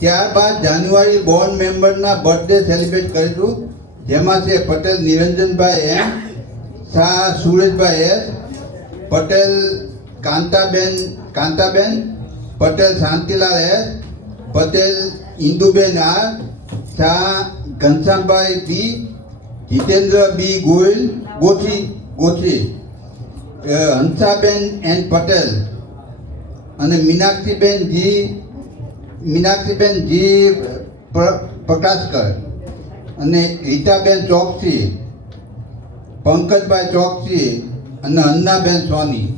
ત્યારબાદ January board મેમ્બરના birthday celebrate કરીશું, જેમાં છે Patel Niranjanbhai M, Shah Sureshbhai S, Patel Kantaben, Patel Shantilal S, Patel Induben R, Shah Ghanshyambhai B, Jitendra B Gothi, Hansaben N Patel અને મીનાક્ષીબેન જી પ્રકાશકર અને રીતાબેન ચોકસી, પંકજભાઈ ચોકસી અને અન્નાબેન સોની.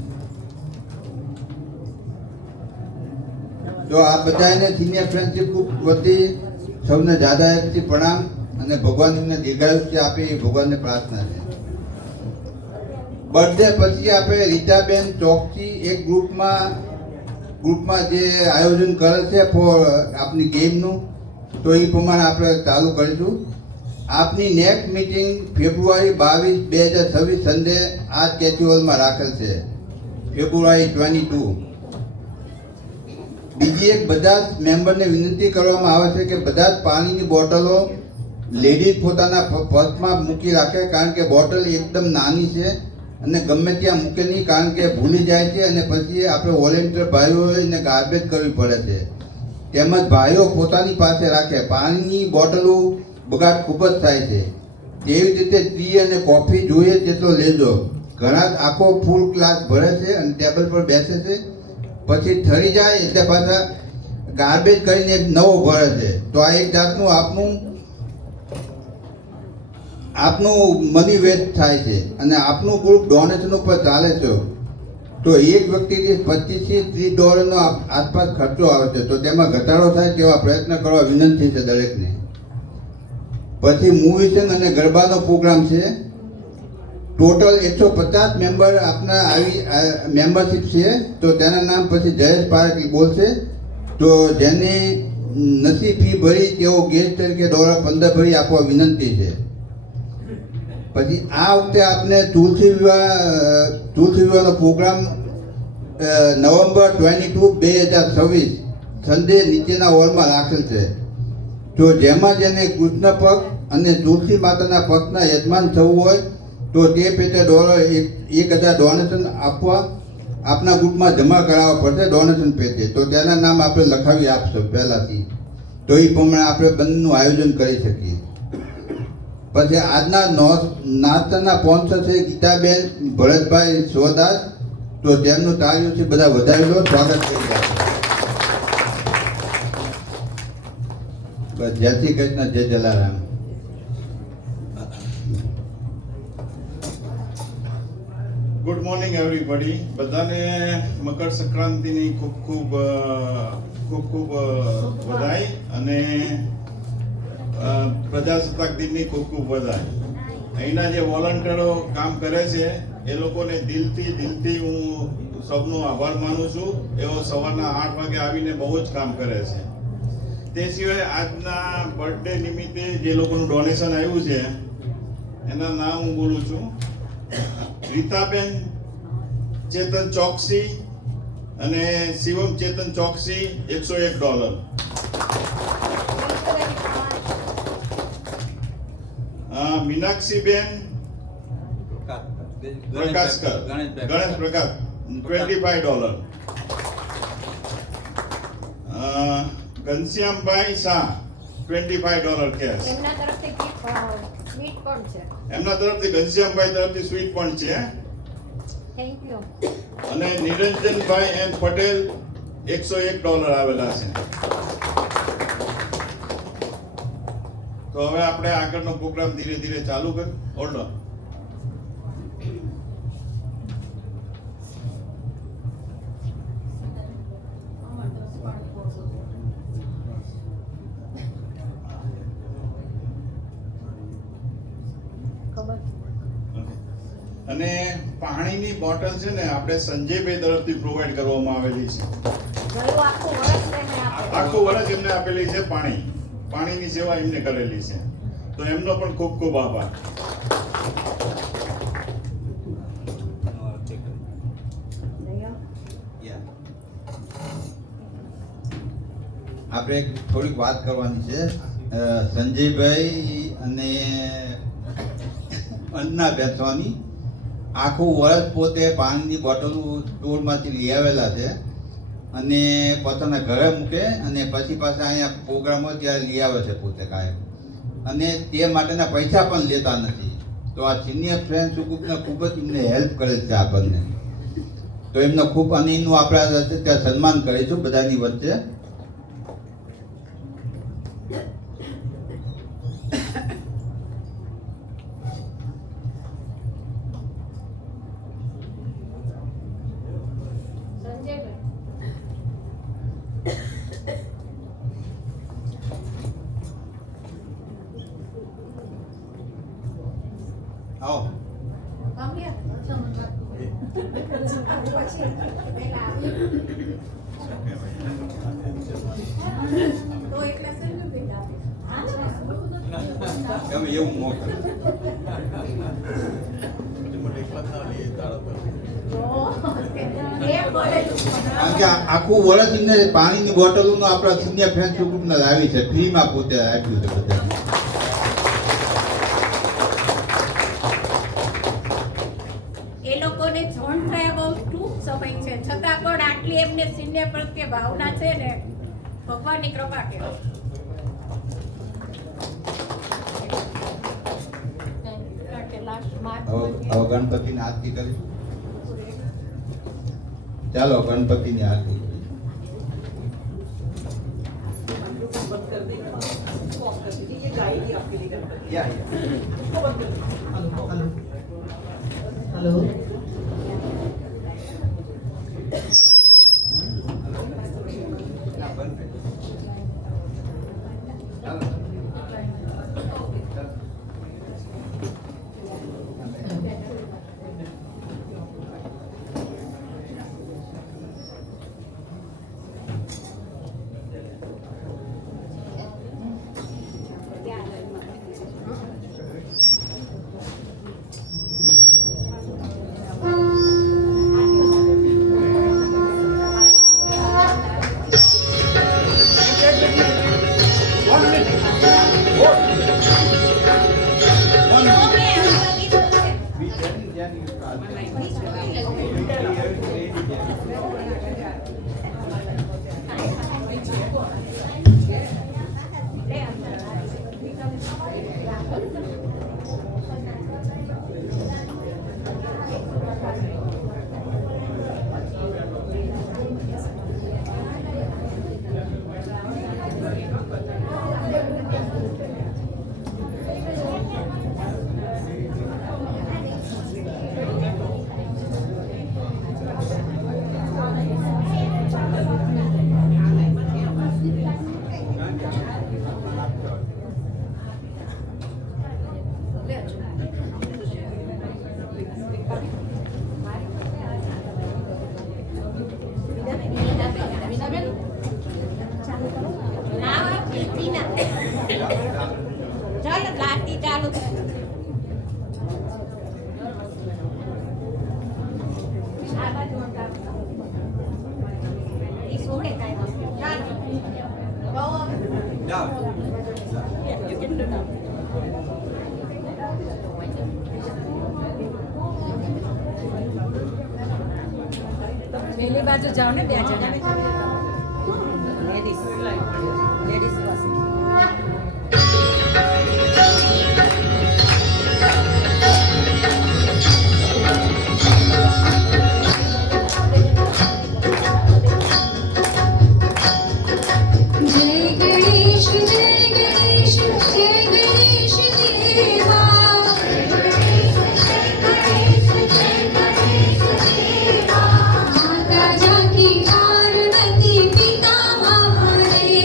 તો આ બધાને સિનિયર ફ્રેન્ડશીપ ગ્રુપ વતી સૌને જાદાથી પ્રણામ અને ભગવાનને દીર્ઘાયુષ્ય આપે એ ભગવાનને પ્રાર્થના છે. બર્થડે પછી આપણે રીતાબેન ચોકસી એક ગ્રુપમાં જે આયોજન કરે છે ફોર આપની ગેમનું, તો એ પ્રમાણે આપણે ચાલુ કરીશું. આપની નેક્સ્ટ મીટિંગ ફેબ્રુઆરી 22, 2026 સન્ડે આ સ્ટેચ્યુ હોલમાં રાખેલ છે, ફેબ્રુઆરી 22. બીજી એક બધા જ મેમ્બરને વિનંતી કરવામાં આવે છે કે બધા જ પાણીની બોટલો લેડીઝ પોતાના પર્સમાં મૂકી રાખે, કારણ કે બોટલ એકદમ નાની છે અને ગમે ત્યાં મૂકે નહીં, કારણ કે ભૂલી જાય છે અને પછી આપણે વોલેન્ટિયર ભાઈઓએ એને ગાર્બેજ કરવી પડે છે. તેમજ ભાઈઓ પોતાની પાસે રાખે. પાણીની બોટલો બગાડ ખૂબ જ થાય છે. તેવી રીતે ટી અને કોફી જોઈએ તેટલો લેજો. ઘણા આખો ફૂલ ગ્લાસ ભરે છે અને ટેબલ પર બેસે છે, પછી ઠરી જાય એટલે પાછા ગાર્બેજ કરીને નવો ભરે છે. તો આ એક જાતનું આપનું મની વેસ્ટ થાય છે અને આપનું ગ્રુપ ડોનેશન ઉપર ચાલે છે. તો એક વ્યક્તિથી $25 થી $30 આસપાસ ખર્ચો આવે છે. તો તેમાં ઘટાડો થાય તેવા પ્રયત્ન કરવા વિનંતી છે દરેકને. પછી મૂવી સંગ અને ગરબાનો પ્રોગ્રામ છે. ટોટલ 150 મેમ્બર આપના આવી મેમ્બરશીપ છે. તો તેના નામ પછી જયેશ પારેખ બોલશે. તો જેને નસી ફી ભરી તેઓ ગેસ્ટ તરીકે $15 ભરી આપવા વિનંતી છે. પછી આ વખતે આપને તુલસી વિવાહનો પ્રોગ્રામ નવેમ્બર 22, 2026 સન્ડે નીચેના હોલમાં રાખેલ છે. તો જેમાં જેને કૃષ્ણ પક્ષ અને તુલસી માતાના પક્ષના યજમાન થવું હોય તો તે પેટે $1000 ડોનેશન આપવા આપના ગ્રુપમાં જમા કરાવવા પડશે ડોનેશન પેટે. તો તેના નામ આપણે લખાવી આપશો પહેલાથી, તો એ પ્રમાણે આપણે બંનેનું આયોજન કરી શકીએ. પછી આજના નાસ્તાના સ્પોન્સર છે ગીતાબેન ભરતભાઈ સોદાસ. તો તેમનું તાળીઓથી બધા વધાવી લો, સ્વાગત કરી જાય. બસ જય શ્રી કૃષ્ણ, જય જલારામ. Good morning everybody. બધાને મકર સંક્રાંતિની ખૂબ વધાઈ અને પ્રજાસત્તાક દિનની ખૂબ વધાઈ. અહીંના જે વોલન્ટિયરો કામ કરે છે એ લોકોને દિલથી હું સૌનો આભાર માનું છું. એઓ સવારના 8 વાગે આવીને બહુ જ કામ કરે છે. તે સિવાય આજના બર્થડે નિમિત્તે જે લોકોનું ડોનેશન આવ્યું છે એના નામ હું બોલું છું. રીતાબેન ચેતન ચોકસી અને શિવમ ચેતન ચોકસી $101. મીનાક્ષીબેન પ્રકાશકર ગણેશ પ્રકાશ $25. ઘનશ્યામભાઈ શાહ $25 કેશ. એમના તરફથી ઘનશ્યામભાઈ તરફથી સ્વીટ પણ છે. Thank you. અને નિરંજનભાઈ એન પટેલ $101 આવેલા છે. તો હવે આપણે આગળનો પ્રોગ્રામ ધીરે ધીરે ચાલુ કર. Hold on. અને પાણીની બોટલ છે ને આપણે સંજયભાઈ તરફથી પ્રોવાઈડ કરવામાં આવેલી છે. આખું વર્ષ એમને આપેલી છે. પાણીની સેવા એમને કરેલી છે. તો એમનો પણ ખૂબ ખૂબ આભાર. આપણે થોડીક વાત કરવાની છે. સંજયભાઈ અને અન્ના બેસવાની આખું વર્ષ પોતે પાણીની બોટલો સ્ટોરમાંથી લઈ આવેલા છે અને પોતાના ઘરે મૂકે અને પછી પાછા અહીંયા પ્રોગ્રામ હોય ત્યારે લઈ આવે છે પોતે કાયમ, અને તે માટેના પૈસા પણ લેતા નથી. તો આ સિનિયર ફ્રેન્ડ્સ ગ્રુપને ખૂબ જ એમને હેલ્પ કરે છે આપણને, તો એમનો ખૂબ, અને એનું આપણે ત્યાં સન્માન કરીશું બધાની વચ્ચે. આવો. Come here. તો એટલે શેનું બેટા? તમે એવું ન કરો. કારણ કે આખું વર્ષ એમને પાણીની બોટલોનું આપણા સિનિયર ફ્રેન્ડ્સ ગ્રુપને લાવી છે, ફ્રીમાં પોતે આપ્યું છે બધા. એ લોકોને જોણ થયા બહુ ટૂંક સમય છે, છતાં પણ આટલી એમને સિનિયર પ્રત્યે ભાવના છે ને, ભગવાનની કૃપા કહેવાય. હવે ગણપતિની આરતી કરીશું. ચાલો ગણપતિની આરતી કરીએ. हेलो ચાલો લાતી ચાલુ એ છોડે કાંઈ ચાલો પેલી બાજુ જાઓ ને, બે જણા લેડીઝ લેડીઝ પાસે. माता जाकी आरती पिता महारे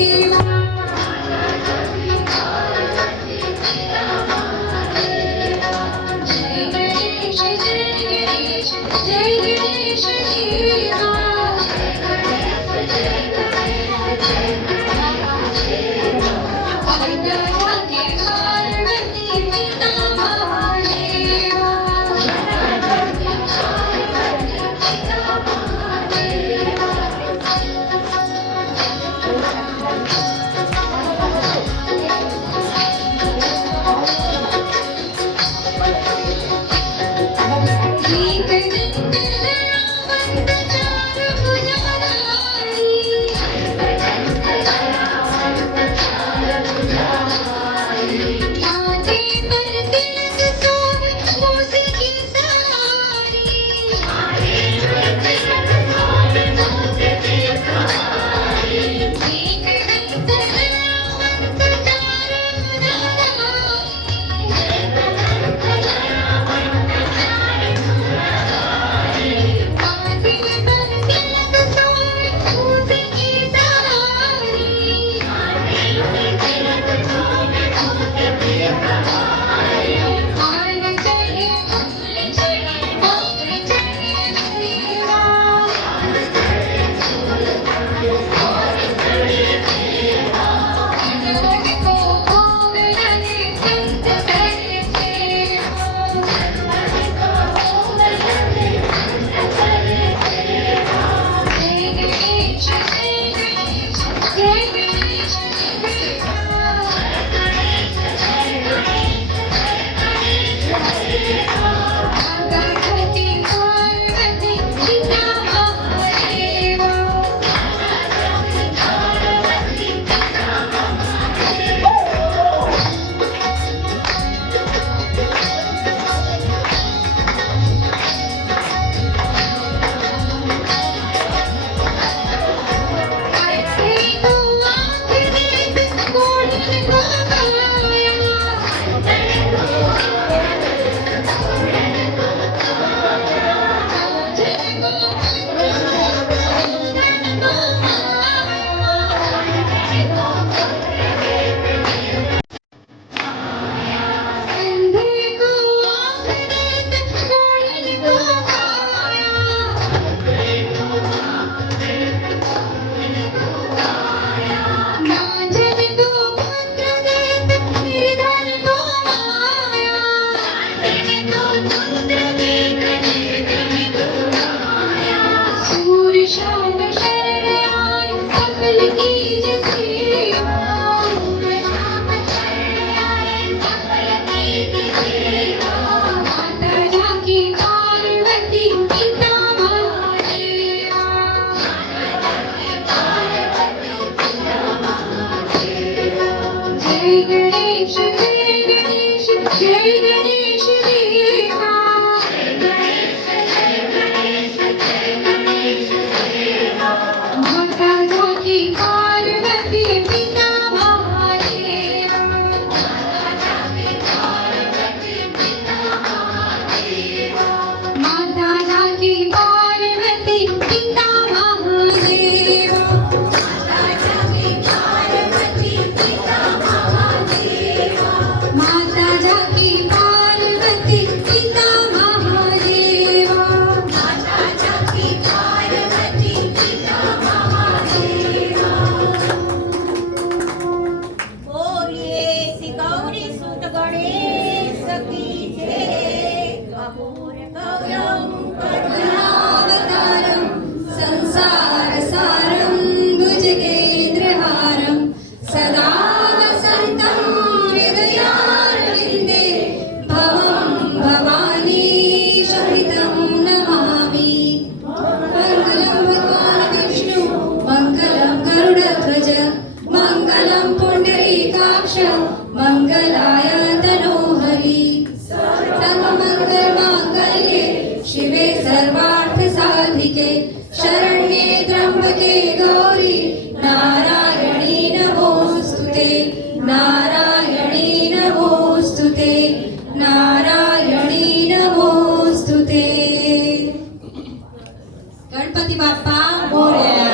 ગણપતિ બાપા મોરયા.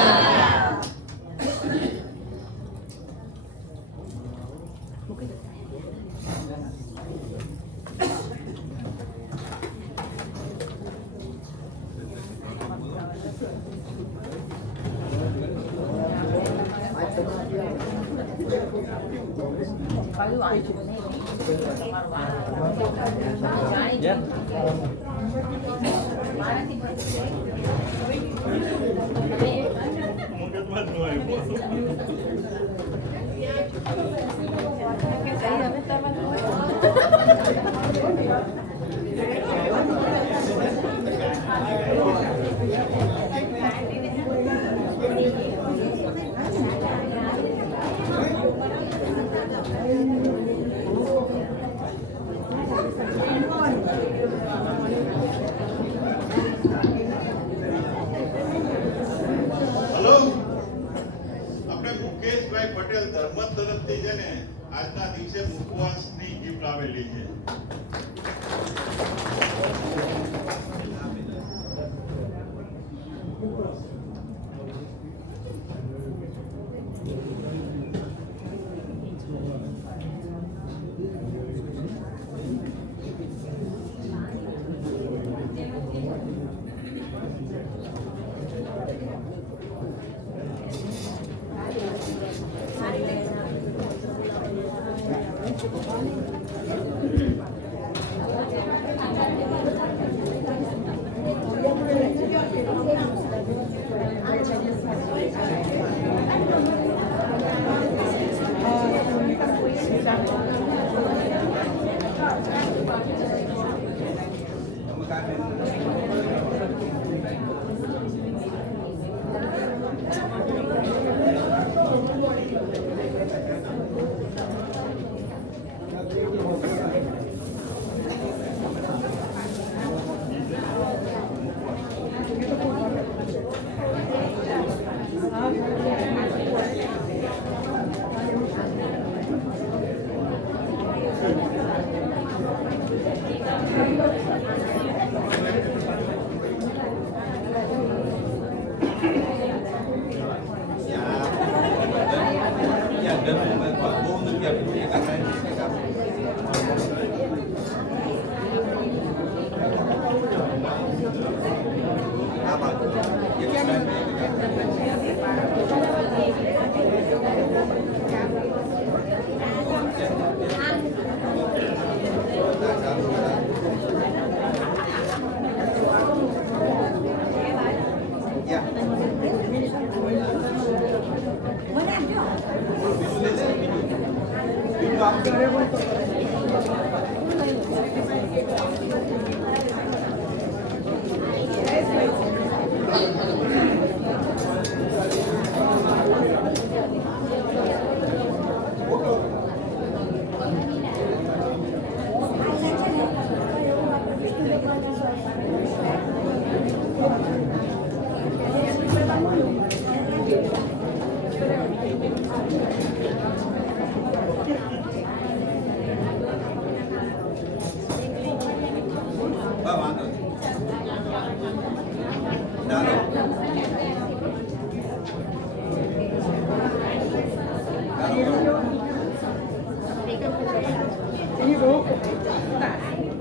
હેલો, આપણે મુકેશભાઈ પટેલ ધર્મત તરફથી છે ને આજના દિવસે મુખવાસની ગિફ્ટ આવેલી છે.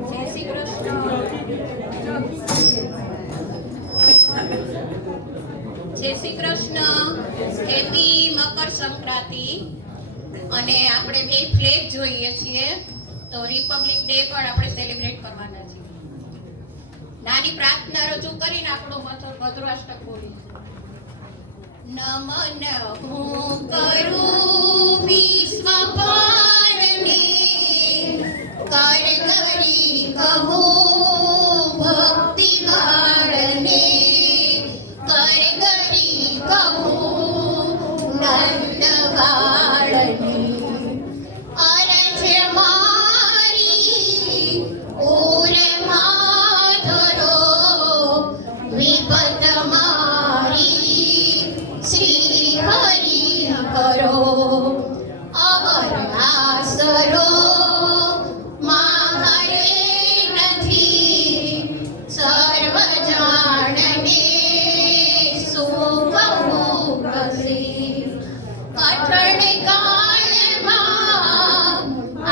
જય શ્રી કૃષ્ણ. જય શ્રી કૃષ્ણ. હેપી મકર સંક્રાંતિ. અને આપણે બે ફ્લેગ જોઈએ છીએ, તો રિપબ્લિક ડે પણ આપણે સેલિબ્રેટ કરવાના છીએ. નાની પ્રાર્થના રજૂ કરીને આપણો મધુરાષ્ટક બોલીશું. નમન હું કરું વિશ્વ પારને, કર કરી કહું ભક્તિ ગાળને, કર કરી કહું નંદ ગાળને. અરજ મારી ઓર માધરો, વિપદ મારી શ્રી હરિ કરો. અવર આસરો મારે નથી, સર્વ જાણને શું કહું કસી. કઠણ કાળમાં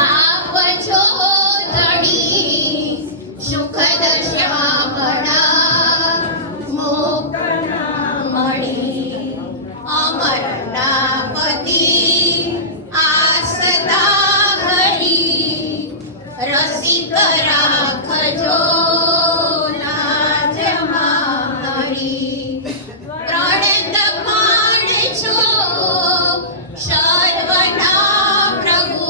આપ છો ધણી, સુખદ શ્યામળા મોકળા મળી. અમરના પતિ આસદા હરી, રસિક રાખજો લાજ મારી. પ્રણત પાડ છો સર્વના પ્રભુ,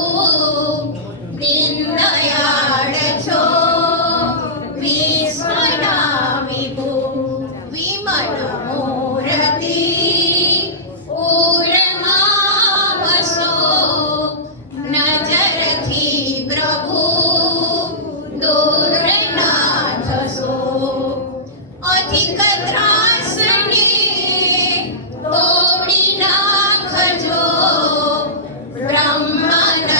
દીન દયાળ છો વિશ્વના વિભુ. વિમલ મૂર્તિ ઉરમાં વસો, નજરથી પ્રભુ દૂર ના જશો. અધિક ત્રાસને તોડી નાખજો, બ્રહ્માનંદને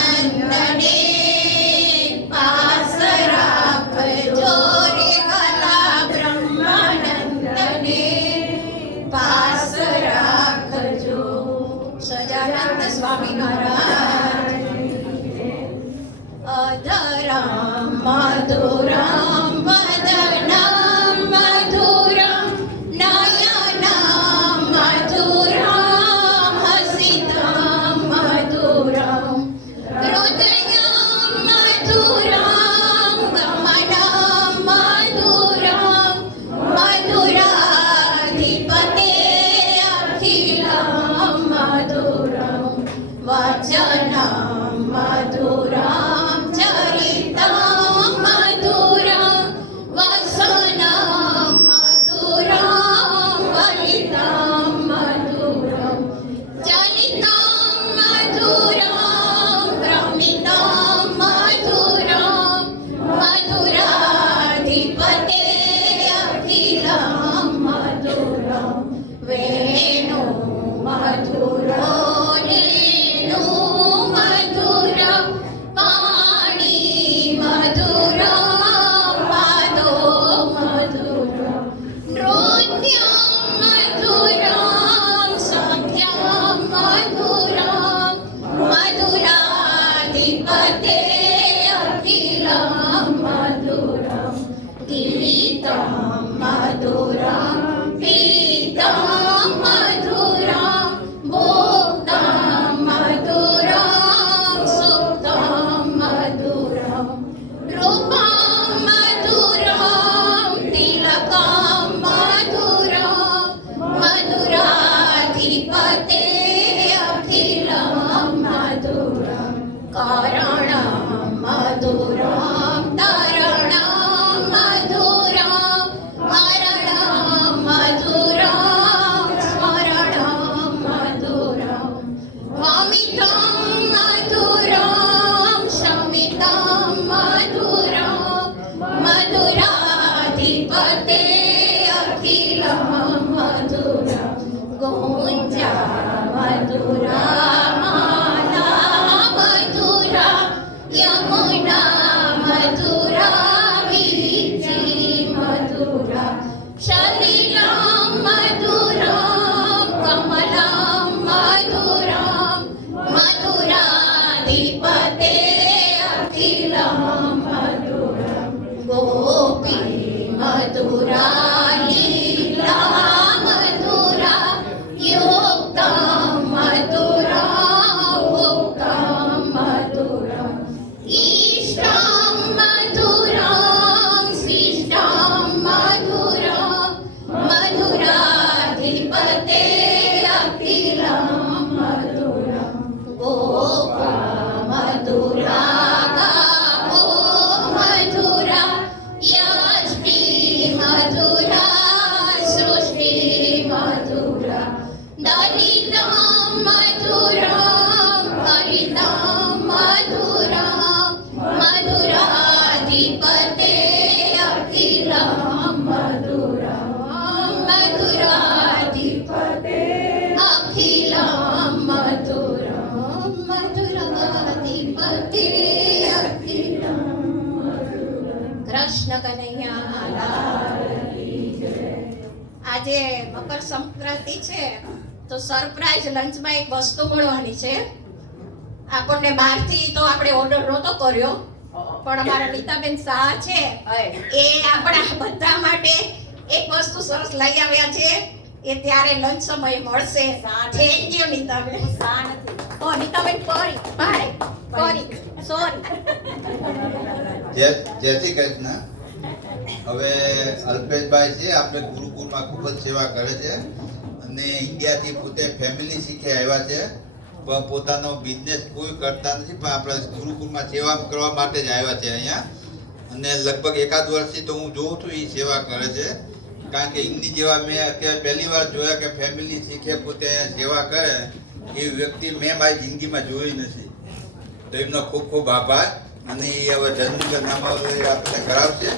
પાસ રાખજો. રે વાલા બ્રહ્માનંદને પાસ રાખજો. સજાનંદ સ્વામી મહારાજ. અધરમ મધુરમ વદનમ મધુરમ, નયનમ મધુરમ હસિતમ મધુરમ, હૃદયમ મધુરમ ગમનમ મધુરમ, મધુરાધિપતે અખિલમ મધુરમ, વચનમ મધુરમ ચરિતમ મધુરમ, વસનમ મધુરમ વલિતમ મધુરમ, ચલિતમ મધુરમ ભ્રમિતમ મધુરમ, મધુરાધિપતે અખિલમ મધુરમ. વેણુ મધુરો રેણુ मधुरं शमितं मधुरं मधुराधिपते अखिलं मधुरं गुञ्जा मधुरा माला मधुरा यमुना मधुरा वीची मधुरा सलिलं मधुरं कमलं मधुरं मधुराधिपते अखिलं मधुरं गोपी मधुरा लीला मधुरा युक्तं मधुरा उक्तं मधुरम् इष्टं मधुरं शिष्टं मधुरं मधुराधिपते अखिलं मधुरं गोपा मधुरा गावो मधुरा यष्टि मधुरा सृष्टि मधुरा दलितं मधुरं हरितं मधुरं मधुराधिपते अखिलं मधुरं मधुराधिपते अखिलं मधुरं मधुराधिपते अखिलं કૃષ્ણ કનૈયા લાલ કી જય. આજે મકર સંક્રાંતિ છે તો સરપ્રાઈઝ લંચમાં એક વસ્તુ મળવાની છે. આપણને બહારથી તો આપણે ઓર્ડર નહોતો કર્યો, પણ અમારા નીતાબેન શાહ છે એ આપણા બધા માટે એક વસ્તુ સરસ લઈ આવ્યા છે. એ ત્યારે લંચ સમયે મળશે. Thank you Nitaben. શાહ નથી, ઓ નીતાબેન પરી, ભાઈ પરી, સોરી. જય શ્રી કૃષ્ણ. હવે અલ્પેશભાઈ છે, આપણે ગુરુકુળમાં ખૂબ જ સેવા કરે છે અને ઇન્ડિયાથી પોતે ફેમિલી શીખે આવ્યા છે, પણ પોતાનો બિઝનેસ કોઈ કરતા નથી, પણ આપણે ગુરુકુળમાં સેવા કરવા માટે જ આવ્યા છે અહીંયા. અને લગભગ એકાદ વર્ષથી તો હું જોઉં છું એ સેવા કરે છે, કારણ કે એમની જેવા મેં અત્યારે પહેલી વાર જોયા કે ફેમિલી શીખે પોતે સેવા કરે એ વ્યક્તિ મેં મારી જિંદગીમાં જોઈ નથી. તો એમનો ખૂબ ખૂબ આભાર. અને એ હવે જન્મનગર નામાવલી આપણે કરાવશે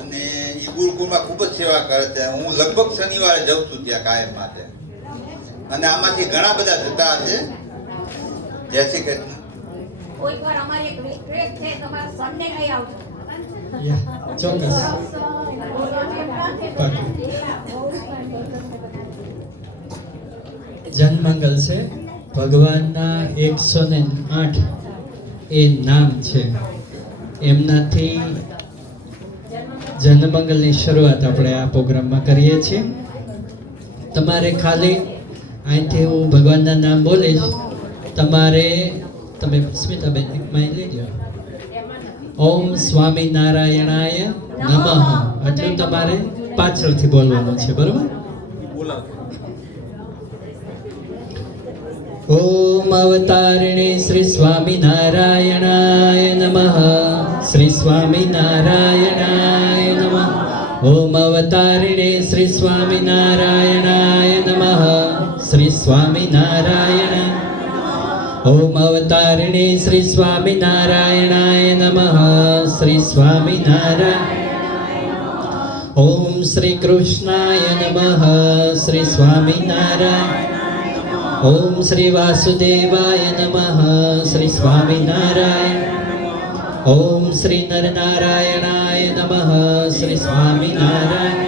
અને એ ગુરુકુળમાં ખૂબ જ સેવા કરે છે. હું લગભગ શનિવારે જાઉં છું ત્યાં કાયમ માટે, અને આમાંથી ઘણા બધા જતા હશે. જય શ્રી કૃષ્ણ. કોઈ વાર અમારી એક રિક્વેસ્ટ છે, તમારા સનને લઈ આવજો. ચોક્કસ. જન્મંગલ છે ભગવાનના 108 એ નામ છે. એમનાથી જન્મંગલની શરૂઆત આપણે આ પ્રોગ્રામમાં કરીએ છીએ. તમારે ખાલી અહીંથી હું ભગવાનના નામ બોલીશ, તમારે તમે સ્મિતાબેન એક માઇક લઈ લો. ઓમ સ્વામિનારાયણાય નમઃ એટલું તમારે પાછળથી બોલવાનું છે, બરોબર? ઓમ અવતારિણે શ્રી સ્વામિનારાયણાય નમઃ. શ્રી સ્વામિનારાયણાય નમઃ. ઓમ અવતારિણે શ્રી સ્વામિનારાયણાય નમઃ. શ્રી સ્વામિનારાયણ. ઓમ અવતારિણે શ્રી સ્વામિનારાયણાય નમઃ. શ્રી સ્વામિનારાયણ. ઓમ શ્રી કૃષ્ણાય નમઃ. શ્રી સ્વામિનારાયણ. ઓમ શ્રી વાસુદેવાય નમઃ. શ્રી સ્વામિનારાયણ. ઓમ શ્રી નરનારાયણાય નમઃ. શ્રી સ્વામિનારાયણ.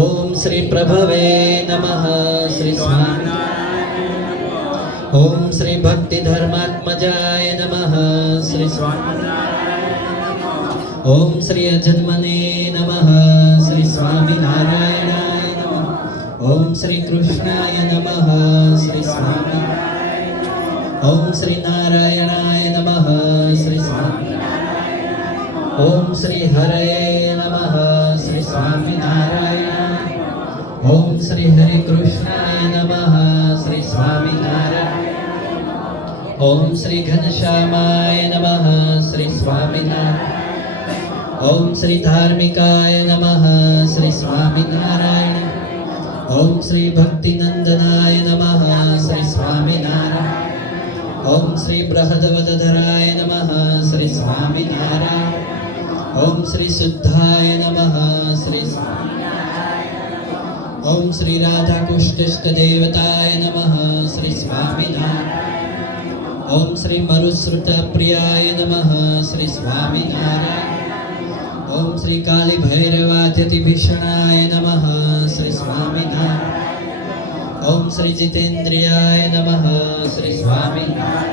ઓમ શ્રી પ્રભવે નમઃ. શ્રી સ્વામિનારાયણ. ઓમ શ્રી ભક્તિ ધર્માત્મજાય નમઃ. શ્રી સ્વામિનારાયણ. ઓમ શ્રી અજન્મને નમઃ. શ્રી સ્વામિનારાયણાય નમઃ. ઓમ શ્રી કૃષ્ણાય નમઃ. શ્રી સ્વામિનારાયણ. ઓમ શ્રી નારાયણાય નમઃ. શ્રી સ્વામિનારાયણ. ઓમ શ્રી હરયે નમઃ. શ્રી સ્વામિનારાયણ. ઓમ શ્રી હરે કૃષ્ણાય નમઃ. શ્રી સ્વામિનારાયણ. ઓમ શ્રી ઘનશ્યામાય નમઃ. શ્રી સ્વામિનારાયણ. ઓમ શ્રી ધાર્મિકાય નમઃ. શ્રી સ્વામિનારાયણ. ઓમ શ્રી ભક્તિનંદનાય નમઃ. શ્રી સ્વામિનારાયણ. શ્રી બૃહદવદધરાય નમઃ શ્રી સ્વામિનારાયણ. ઓમ શ્રી શુદ્ધાય નમઃ શ્રી સ્વામિનારાયણ. ઓમ શ્રી રાધાકૃષ્ણ દેવતાય નમઃ શ્રી સ્વામિનારાયણ. ઓમ શ્રી મરુશ્રુત પ્રિયાય નમઃ શ્રી સ્વામિનારાયણ. ઓમ શ્રી કાલી ભૈરવાદ્યતિ ભીષણાય નમઃ શ્રી સ્વામિનારાયણ. ઓમ શ્રી જીતેન્દ્રિયાય નમઃ શ્રી સ્વામિનારાયણ.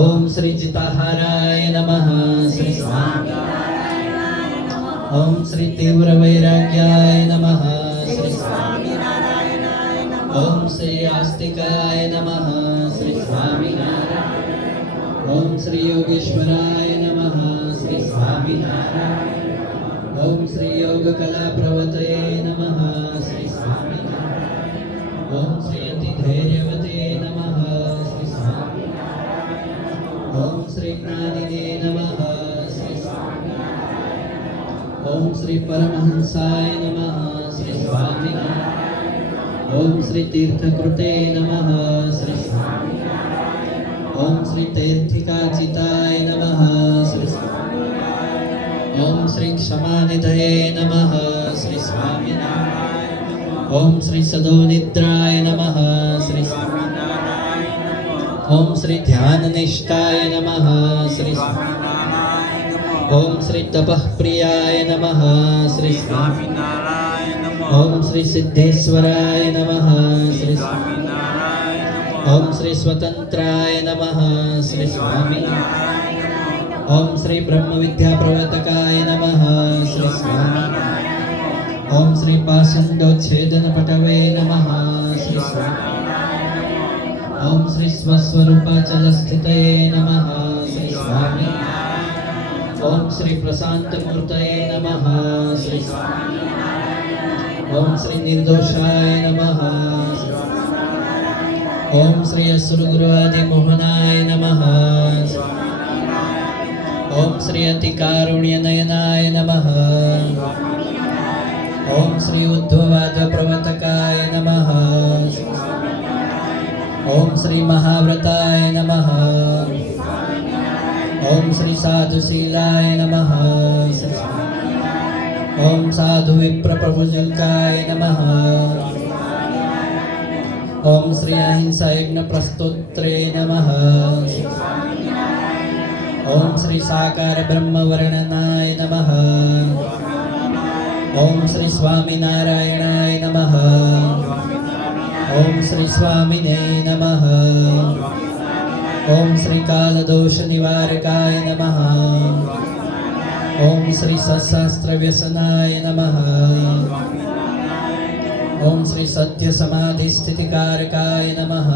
ઓમ શ્રી જીતાહારાય નમઃ શ્રી સ્વામિનારાયણ. ઓમ શ્રી તીવ્ર વૈરાગ્યાય નમઃ શ્રી સ્વામિનારાયણ. ઓમ શ્રી આસ્તિકાય નમઃ શ્રી સ્વામિનારાયણ. ઓમ શ્રી યોગેશ્વરાય નમઃ શ્રી સ્વામિનારાયણ. ઓમ શ્રી યોગ કલા પ્રવતये નમઃ શ્રી સ્વામિનારાયણ. ઓમ શ્રી અતિ ધૈર્યવતે નમઃ શ્રી સ્વામિનારાયણ. ઓમ શ્રી જ્ઞાનિને નમઃ શ્રી સ્વામિનારાયણ. ઓમ શ્રી પરમહંસાય નમઃ શ્રી સ્વામિનારાયણ. ઓમ શ્રી તીર્થકૃતે નમઃ શ્રી સ્વામિનારાયણ. ઓમ શ્રી તીર્થિકાચિતાય નમઃ શ્રી સ્વામિનારાયણ. ઓમ શ્રી ક્ષમાનિધયે નમઃ શ્રી સ્વામિનારાયણ. ઓમ શ્રી સદોનિદ્રાય નમઃ શ્રી સ્વામિનારાયણ. ઓમ શ્રી ધ્યાનનિષ્ઠાય નમઃ શ્રી સ્વામિનારાયણ. ઓમ શ્રી તપઃપ્રિયાય નમઃ શ્રી સ્વામિનારાયણ. ઓમ શ્રી સિદ્ધેશ્વરાય નમઃ શ્રી સ્વામિનારાયણ. ઓમ શ્રી સ્વતંત્રાય નમઃ શ્રી સ્વામિનારાયણ. ઓમ શ્રી બ્રહ્મ વિદ્યા પ્રવર્તકાય નમઃ શ્રી સ્વામિનારાયણ. ઓમ શ્રી પાષંડોચ્છેદન પટવે નમઃ શ્રી સ્વામિનારાયણ. ઓમ શ્રી સ્વસ્વરૂપાચલ સ્થિતયે નમઃ શ્રી સ્વામિનારાયણ. ઓમ શ્રી પ્રશાંત મૂર્તયે નમઃ શ્રી સ્વામિનારાયણ. ઓમ શ્રી નિર્દોષાય નમઃ શ્રી સ્વામિનારાયણ. ઓમ શ્રી અસુરગુરુઆદિ મોહનાય નમઃ શ્રી સ્વામિનારાયણ. ઓમ શ્રી અતિ કારુણ્ય નયનાય નમઃ. ઓમ શ્રી ઉદ્ધવાદ પ્રવર્તકાય નમઃ. ઓમ શ્રી મહાવ્રતાય નમઃ. ઓમ શ્રી સાધુશીલાય નમઃ. ઓમ સાધુ વિપ્ર પ્રભુજુલ્કાય નમઃ. ઓમ શ્રી અહિંસા યજ્ઞ પ્રસ્તોત્રે નમઃ. ઓમ શ્રી સાકાર બ્રહ્મ વર્ણનાય નમઃ. ઓમ શ્રી સ્વામિનારાયણાય નમઃ. ઓમ શ્રી સ્વામિને નમઃ. ઓમ શ્રી કાલદોષ નિવારકાય નમઃ. ઓમ શ્રી સત્શાસ્ત્ર વ્યસનાય નમઃ. ઓમ શ્રી સત્ય સમાધિ સ્થિતિકારકાય નમઃ.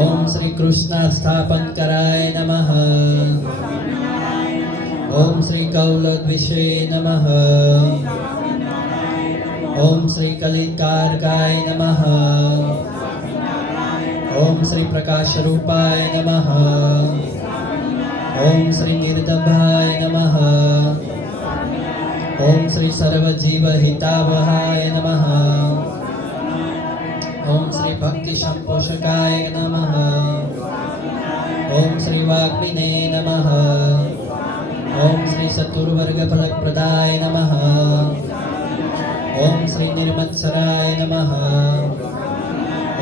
ઓમ શ્રી કૃષ્ણ સ્થાપન કરાય નમઃ. ઓમ શ્રી કૌલદ્વિષે નમઃ. ઓમ શ્રી કલિકારકાય નમઃ. ઓમ શ્રી પ્રકાશરૂપાય નમઃ. ઓમ શ્રી નિર્દભાય નમઃ. ઓમ શ્રી સર્વજીવહિતાવહાય નમઃ. ઓમ શ્રી ભક્તિ સંપોષકાય નમઃ. ઓમ શ્રી વાગ્મિને નમઃ. ઓમ શ્રી ચતુર્વર્ગ ફલપ્રદાય નમઃ. ઓમ શ્રી નિર્મત્સરાય નમઃ.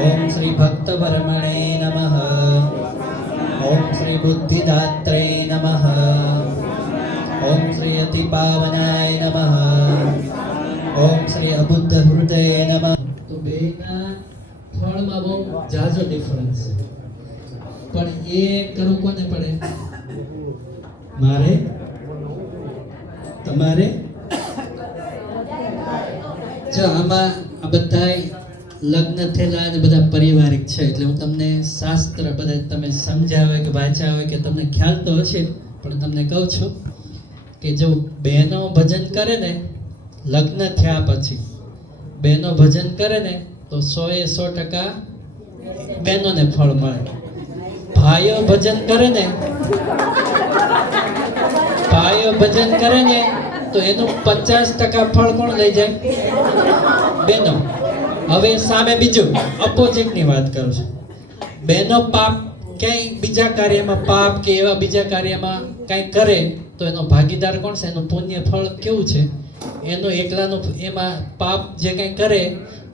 ઓમ શ્રી ભક્તવર્મણે નમઃ. ઓમ શ્રી બુદ્ધિદાત્રે નમઃ. ઓમ શ્રી અતિપાવનાય નમઃ. ઓમ શ્રી અબુદ્ધ હૃદય નમઃ. તો બેના ફળમાં બહુ ઝાઝો ડિફરન્સ છે, પણ એ કરવું કોને પડે? મારે, તમારે. જો આમાં આ બધાય લગ્ન થયેલા અને બધા પારિવારિક છે, એટલે હું તમને શાસ્ત્ર બધા તમે સમજ્યા હોય કે વાંચ્યા હોય કે તમને ખ્યાલ તો હશે, પણ તમને કહું છું કે જો બહેનો ભજન કરે ને, લગ્ન થયા પછી બહેનો ભજન કરે ને તો 100% બહેનોને ફળ મળે. ભાઈઓ ભજન કરે ને, ભાઈઓ ભજન કરે ને તો એનું 50% ફળ કોણ લઈ જાય? બહેનો. હવે સામે બીજું ઓપોઝિટની વાત કરું છું. બહેનો પાપ ક્યાંય બીજા કાર્યમાં પાપ કે એવા બીજા કાર્યમાં કાંઈ કરે તો એનો ભાગીદાર કોણ છે? એનું પુણ્ય ફળ કેવું છે? એનું એકલાનું એમાં પાપ જે કંઈ કરે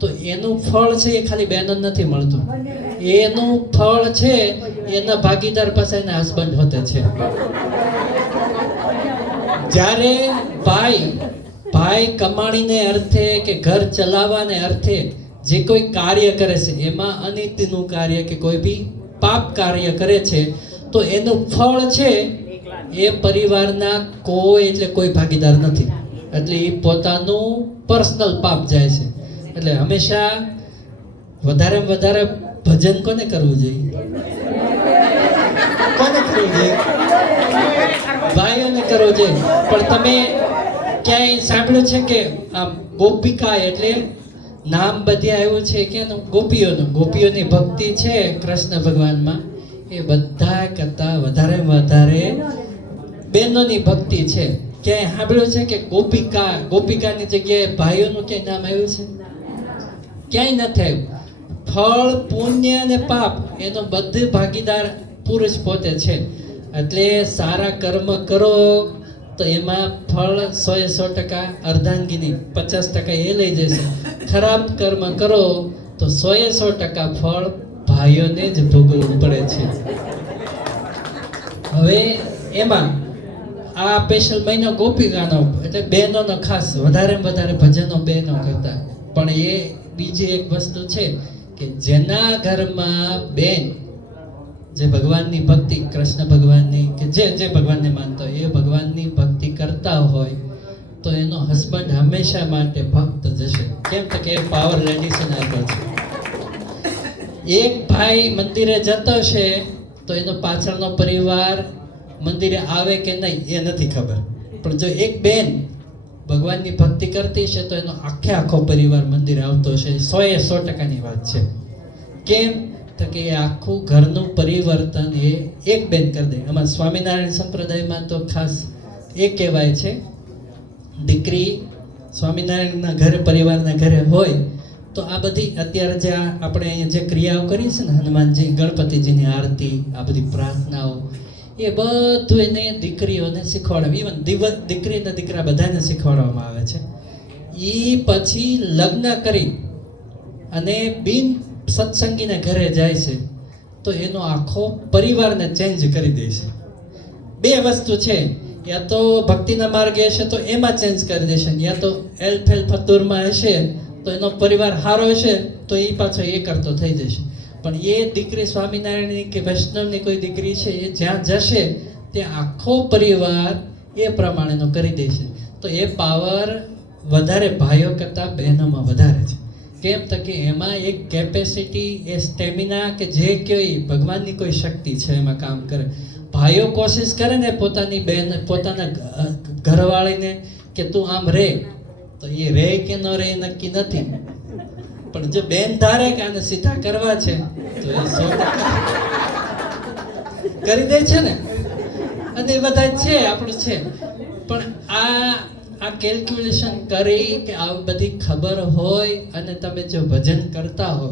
તો એનું ફળ છે એ ખાલી બહેનો નથી મળતું, એનું ફળ છે એના ભાગીદાર પાસે એના હસબન્ડ હોતે છે. જ્યારે ભાઈ કમાણીને અર્થે કે ઘર ચલાવવાને અર્થે જે કોઈ કાર્ય કરે છે એમાં અનિતિનું કાર્ય કે કોઈ બી પાપ કાર્ય કરે છે તો એનું ફળ છે એ પરિવારના કોઈ ભાગીદાર નથી. એટલે એ પોતાનું પર્સનલ પાપ જાય છે. એટલે હંમેશા વધારેમાં વધારે ભજન કોને કરવું જોઈએ? કોને કરવું જોઈએ? ભાઈઓને કરવું જોઈએ. પણ તમે ક્યાંય સાંભળ્યું છે કે આમ ગોપિકા એટલે નામ બધે આવ્યું છે કે ગોપીઓની ભક્તિ છે કૃષ્ણ ભગવાનમાં એ બધા કરતા વધારે બહેનોની ભક્તિ છે. ક્યાંય સાંભળ્યું છે કે ગોપિકાની જગ્યાએ ભાઈઓનું ક્યાંય નામ આવ્યું છે? ક્યાંય નથી આવ્યું. ફળ પુણ્ય અને પાપ એનો બધે ભાગીદાર પુરુષ પોતે છે. એટલે સારા કર્મ કરો તો એમાં ફળ 100% અર્ધાંગીની 50% એ લઈ જશે. ખરાબ કર્મ કરો તો 100% ફળ ભાઈઓને જ ભોગવવું પડે છે. હવે એમાં આ સ્પેશિયલ મહિનો ગોપિકાનો એટલે બહેનોનો ખાસ વધારે ભજનો બહેનો કરતા. પણ એ બીજી એક વસ્તુ છે કે જેના ઘરમાં બેન જે ભગવાનની ભક્તિ કૃષ્ણ ભગવાનની કે જે ભગવાનને માનતો હોય એ ભગવાનની ભક્તિ કરતા હોય તો એનો હસબન્ડ હંમેશા માટે ભક્ત જશે. કેમ તો કે એ પાવર લેડીઝને આગળ છે. એક ભાઈ મંદિરે જતો છે તો એનો પાછળનો પરિવાર મંદિરે આવે કે નહીં એ નથી ખબર, પણ જો એક બેન ભગવાનની ભક્તિ કરતી છે તો એનો આખો પરિવાર મંદિરે આવતો છે. 100% વાત છે. કેમ તો કે આખું ઘરનું પરિવર્તન એ એક બેન કરી દે. આમાં સ્વામિનારાયણ સંપ્રદાયમાં તો ખાસ એ કહેવાય છે દીકરી સ્વામિનારાયણના ઘરે પરિવારના ઘરે હોય તો આ બધી અત્યારે જે આપણે અહીંયા જે ક્રિયાઓ કરી છે ને હનુમાનજી ગણપતિજીની આરતી આ બધી પ્રાર્થનાઓ એ બધું એને દીકરીઓને શીખવાડવા ઇવન દીકરી અને દીકરા બધાને શીખવાડવામાં આવે છે. એ પછી લગ્ન કરી અને બિન સત્સંગીના ઘરે જાય છે તો એનો આખો પરિવારને ચેન્જ કરી દે છે. બે વસ્તુ છે, યા તો ભક્તિના માર્ગે હશે તો એમાં ચેન્જ કરી દેશે, યા તો એલફેલ ફતુરમાં હશે તો એનો પરિવાર સારો હશે તો એ પાછો એ કરતો થઈ જશે. પણ એ દીકરી સ્વામિનારાયણની કે વૈષ્ણવની કોઈ દીકરી છે એ જ્યાં જશે તે આખો પરિવાર એ પ્રમાણેનો કરી દેશે. તો એ પાવર વધારે ભાઈઓ કરતાં બહેનોમાં વધારે છે. કેમ તો કે એમાં એક કેપેસિટી એ સ્ટેમિના કે જે કઈ ભગવાનની કોઈ શક્તિ છે એમાં કામ કરે. ભાઈઓ કોશિશ કરે ને પોતાની બહેન પોતાના ઘરવાળીને કે તું આમ રે તો એ રે કે ન રે નક્કી નથી, પણ જો બેન ધારે કે આને સીધા કરવા છે તો એ 100% કરી દે છે ને. અને એ બધા છે આપણું છે. પણ આ કેલ્ક્યુલેશન કરી કે આ બધી ખબર હોય અને તમે જો ભજન કરતા હો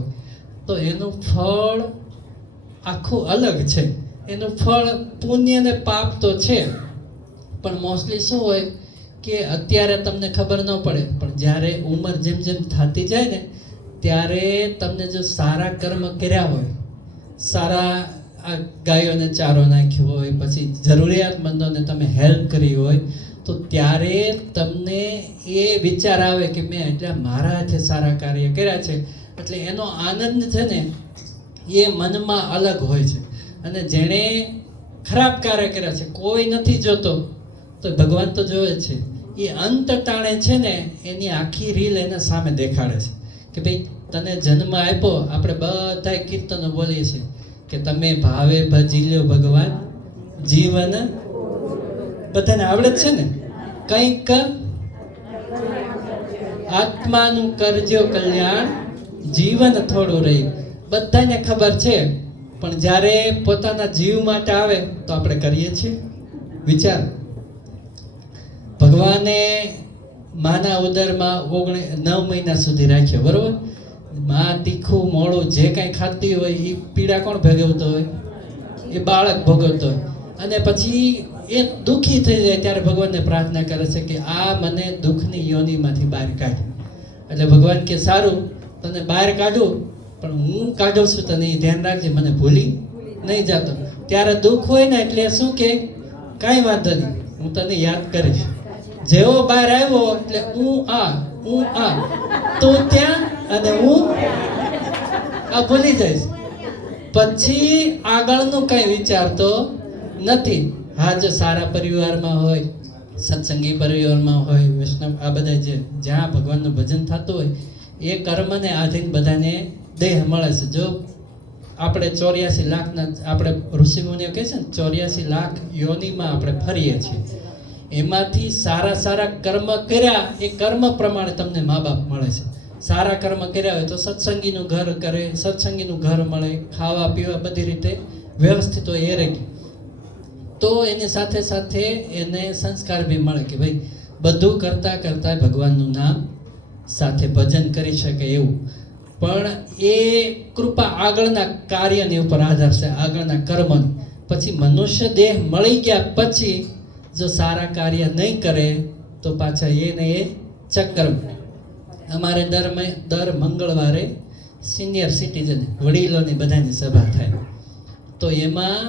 તો એનું ફળ આખું અલગ છે. એનું ફળ પુણ્ય ને પાપ તો છે, પણ મોસ્ટલી શું હોય કે અત્યારે તમને ખબર ન પડે, પણ જ્યારે ઉંમર જેમ થતી જાય ને ત્યારે તમને જો સારા કર્મ કર્યા હોય, સારા આ ગાયોને ચારો નાખ્યો હોય, પછી જરૂરિયાતમંદોને તમે હેલ્પ કરી હોય તો ત્યારે તમને એ વિચાર આવે કે મેં એટલા મારા હાથે સારા કાર્ય કર્યા છે. એટલે એનો આનંદ છે ને એ મનમાં અલગ હોય છે. અને જેણે ખરાબ કાર્ય કર્યા છે કોઈ નથી જોતો તો ભગવાન તો જોવે છે. એ અંત ટાણે છે ને એની આખી રીલ એના સામે દેખાડે છે કે ભાઈ તને જન્મ આપ્યો. આપણે બધા કીર્તનો બોલીએ છીએ કે તમે ભાવે ભજી લ્યો ભગવાન જીવન, બધાને આવડે જ છે ને. કંઈક આત્માનું કરજો કલ્યાણ જીવન થોડું રહી, બધાને ખબર છે. પણ જ્યારે પોતાના જીવ માટે આવે તો આપણે કરીએ છીએ વિચાર. ભગવાને માના ઉદરમાં 9 મહિના સુધી રાખ્યો, બરોબર. માં તીખું મોડું જે કાંઈ ખાતી હોય એ પીડા કોણ ભોગવતો હોય? એ બાળક ભોગવતો હોય. અને પછી એ દુઃખી થઈ જાય ત્યારે ભગવાનને પ્રાર્થના કરે છે કે આ મને દુઃખની યોનિમાંથી બહાર કાઢ. એટલે ભગવાન કે સારું, તને બહાર કાઢું, પણ હું કાઢું છું, તને એ ધ્યાન રાખજે, મને ભૂલી નહીં જતો. ત્યારે દુઃખ હોય ને એટલે શું કે કાંઈ વાંધો નહીં, હું તને યાદ કરીશ. જેવો બહાર આવ્યો એટલે હું આ તું ત્યાં અને હું આ ભૂલી જઈશ. પછી આગળનું કંઈ વિચારતો નથી. હા, જો સારા પરિવારમાં હોય, સત્સંગી પરિવારમાં હોય, વૈષ્ણવ, આ બધા જ્યાં ભગવાનનું ભજન થતું હોય, એ કર્મને આધીન બધાને દેહ મળે છે. જો આપણે 84 લાખના, આપણે ઋષિમુનિઓ કહે છે ને 84 લાખ યોનિમાં આપણે ફરીએ છીએ, એમાંથી સારા કર્મ કર્યા એ કર્મ પ્રમાણે તમને મા બાપ મળે છે. સારા કર્મ કર્યા હોય તો સત્સંગીનું ઘર કરે, સત્સંગીનું ઘર મળે, ખાવા પીવા બધી રીતે વ્યવસ્થિત હોય એ રહી. તો એની સાથે સાથે એને સંસ્કાર બી મળે કે ભાઈ બધું કરતાં કરતાં ભગવાનનું નામ સાથે ભજન કરી શકે એવું. પણ એ કૃપા આગળના કાર્યની ઉપર આધાર છે, આગળના કર્મની. પછી મનુષ્ય દેહ મળી ગયા પછી જો સારા કાર્ય નહીં કરે તો પાછા એને એ ચક્કર. અમારે દર મંગળવારે સિનિયર સિટીઝન વડીલોની બધાની સભા થાય. તો એમાં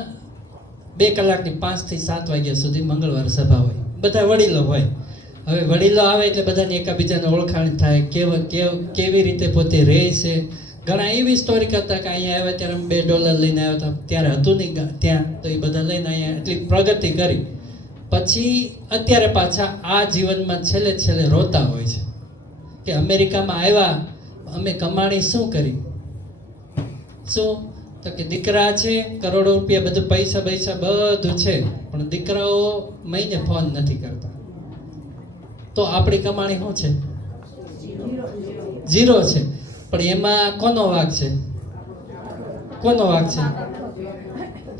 2 કલાકની 5 થી 7 વાગ્યા સુધી મંગળવાર સભા હોય. બધા વડીલો હોય. હવે વડીલો આવે એટલે બધાની એકાબીજાને ઓળખાણ થાય, કેવી રીતે પોતે રહે છે. ઘણા એવી સ્ટોરી કરતા કે અહીંયા આવ્યા ત્યારે અમે $2 લઈને આવ્યા હતા, ત્યારે હતું નહીં ત્યાં, તો એ બધા લઈને અહીંયા એટલી પ્રગતિ કરી. પછી અત્યારે પાછા આ જીવનમાં છેલ્લે રોતા હોય છે કે અમેરિકામાં આવ્યા, અમે કમાણી શું કરી, શું તો કે દીકરા છે, કરોડો રૂપિયા, બધું પૈસા બધું છે, પણ દીકરાઓ મહિને ફોન નથી કરતા. તો આપણી કમાણી શું છે? 0 છે. પણ એમાં કોનો વાંક છે?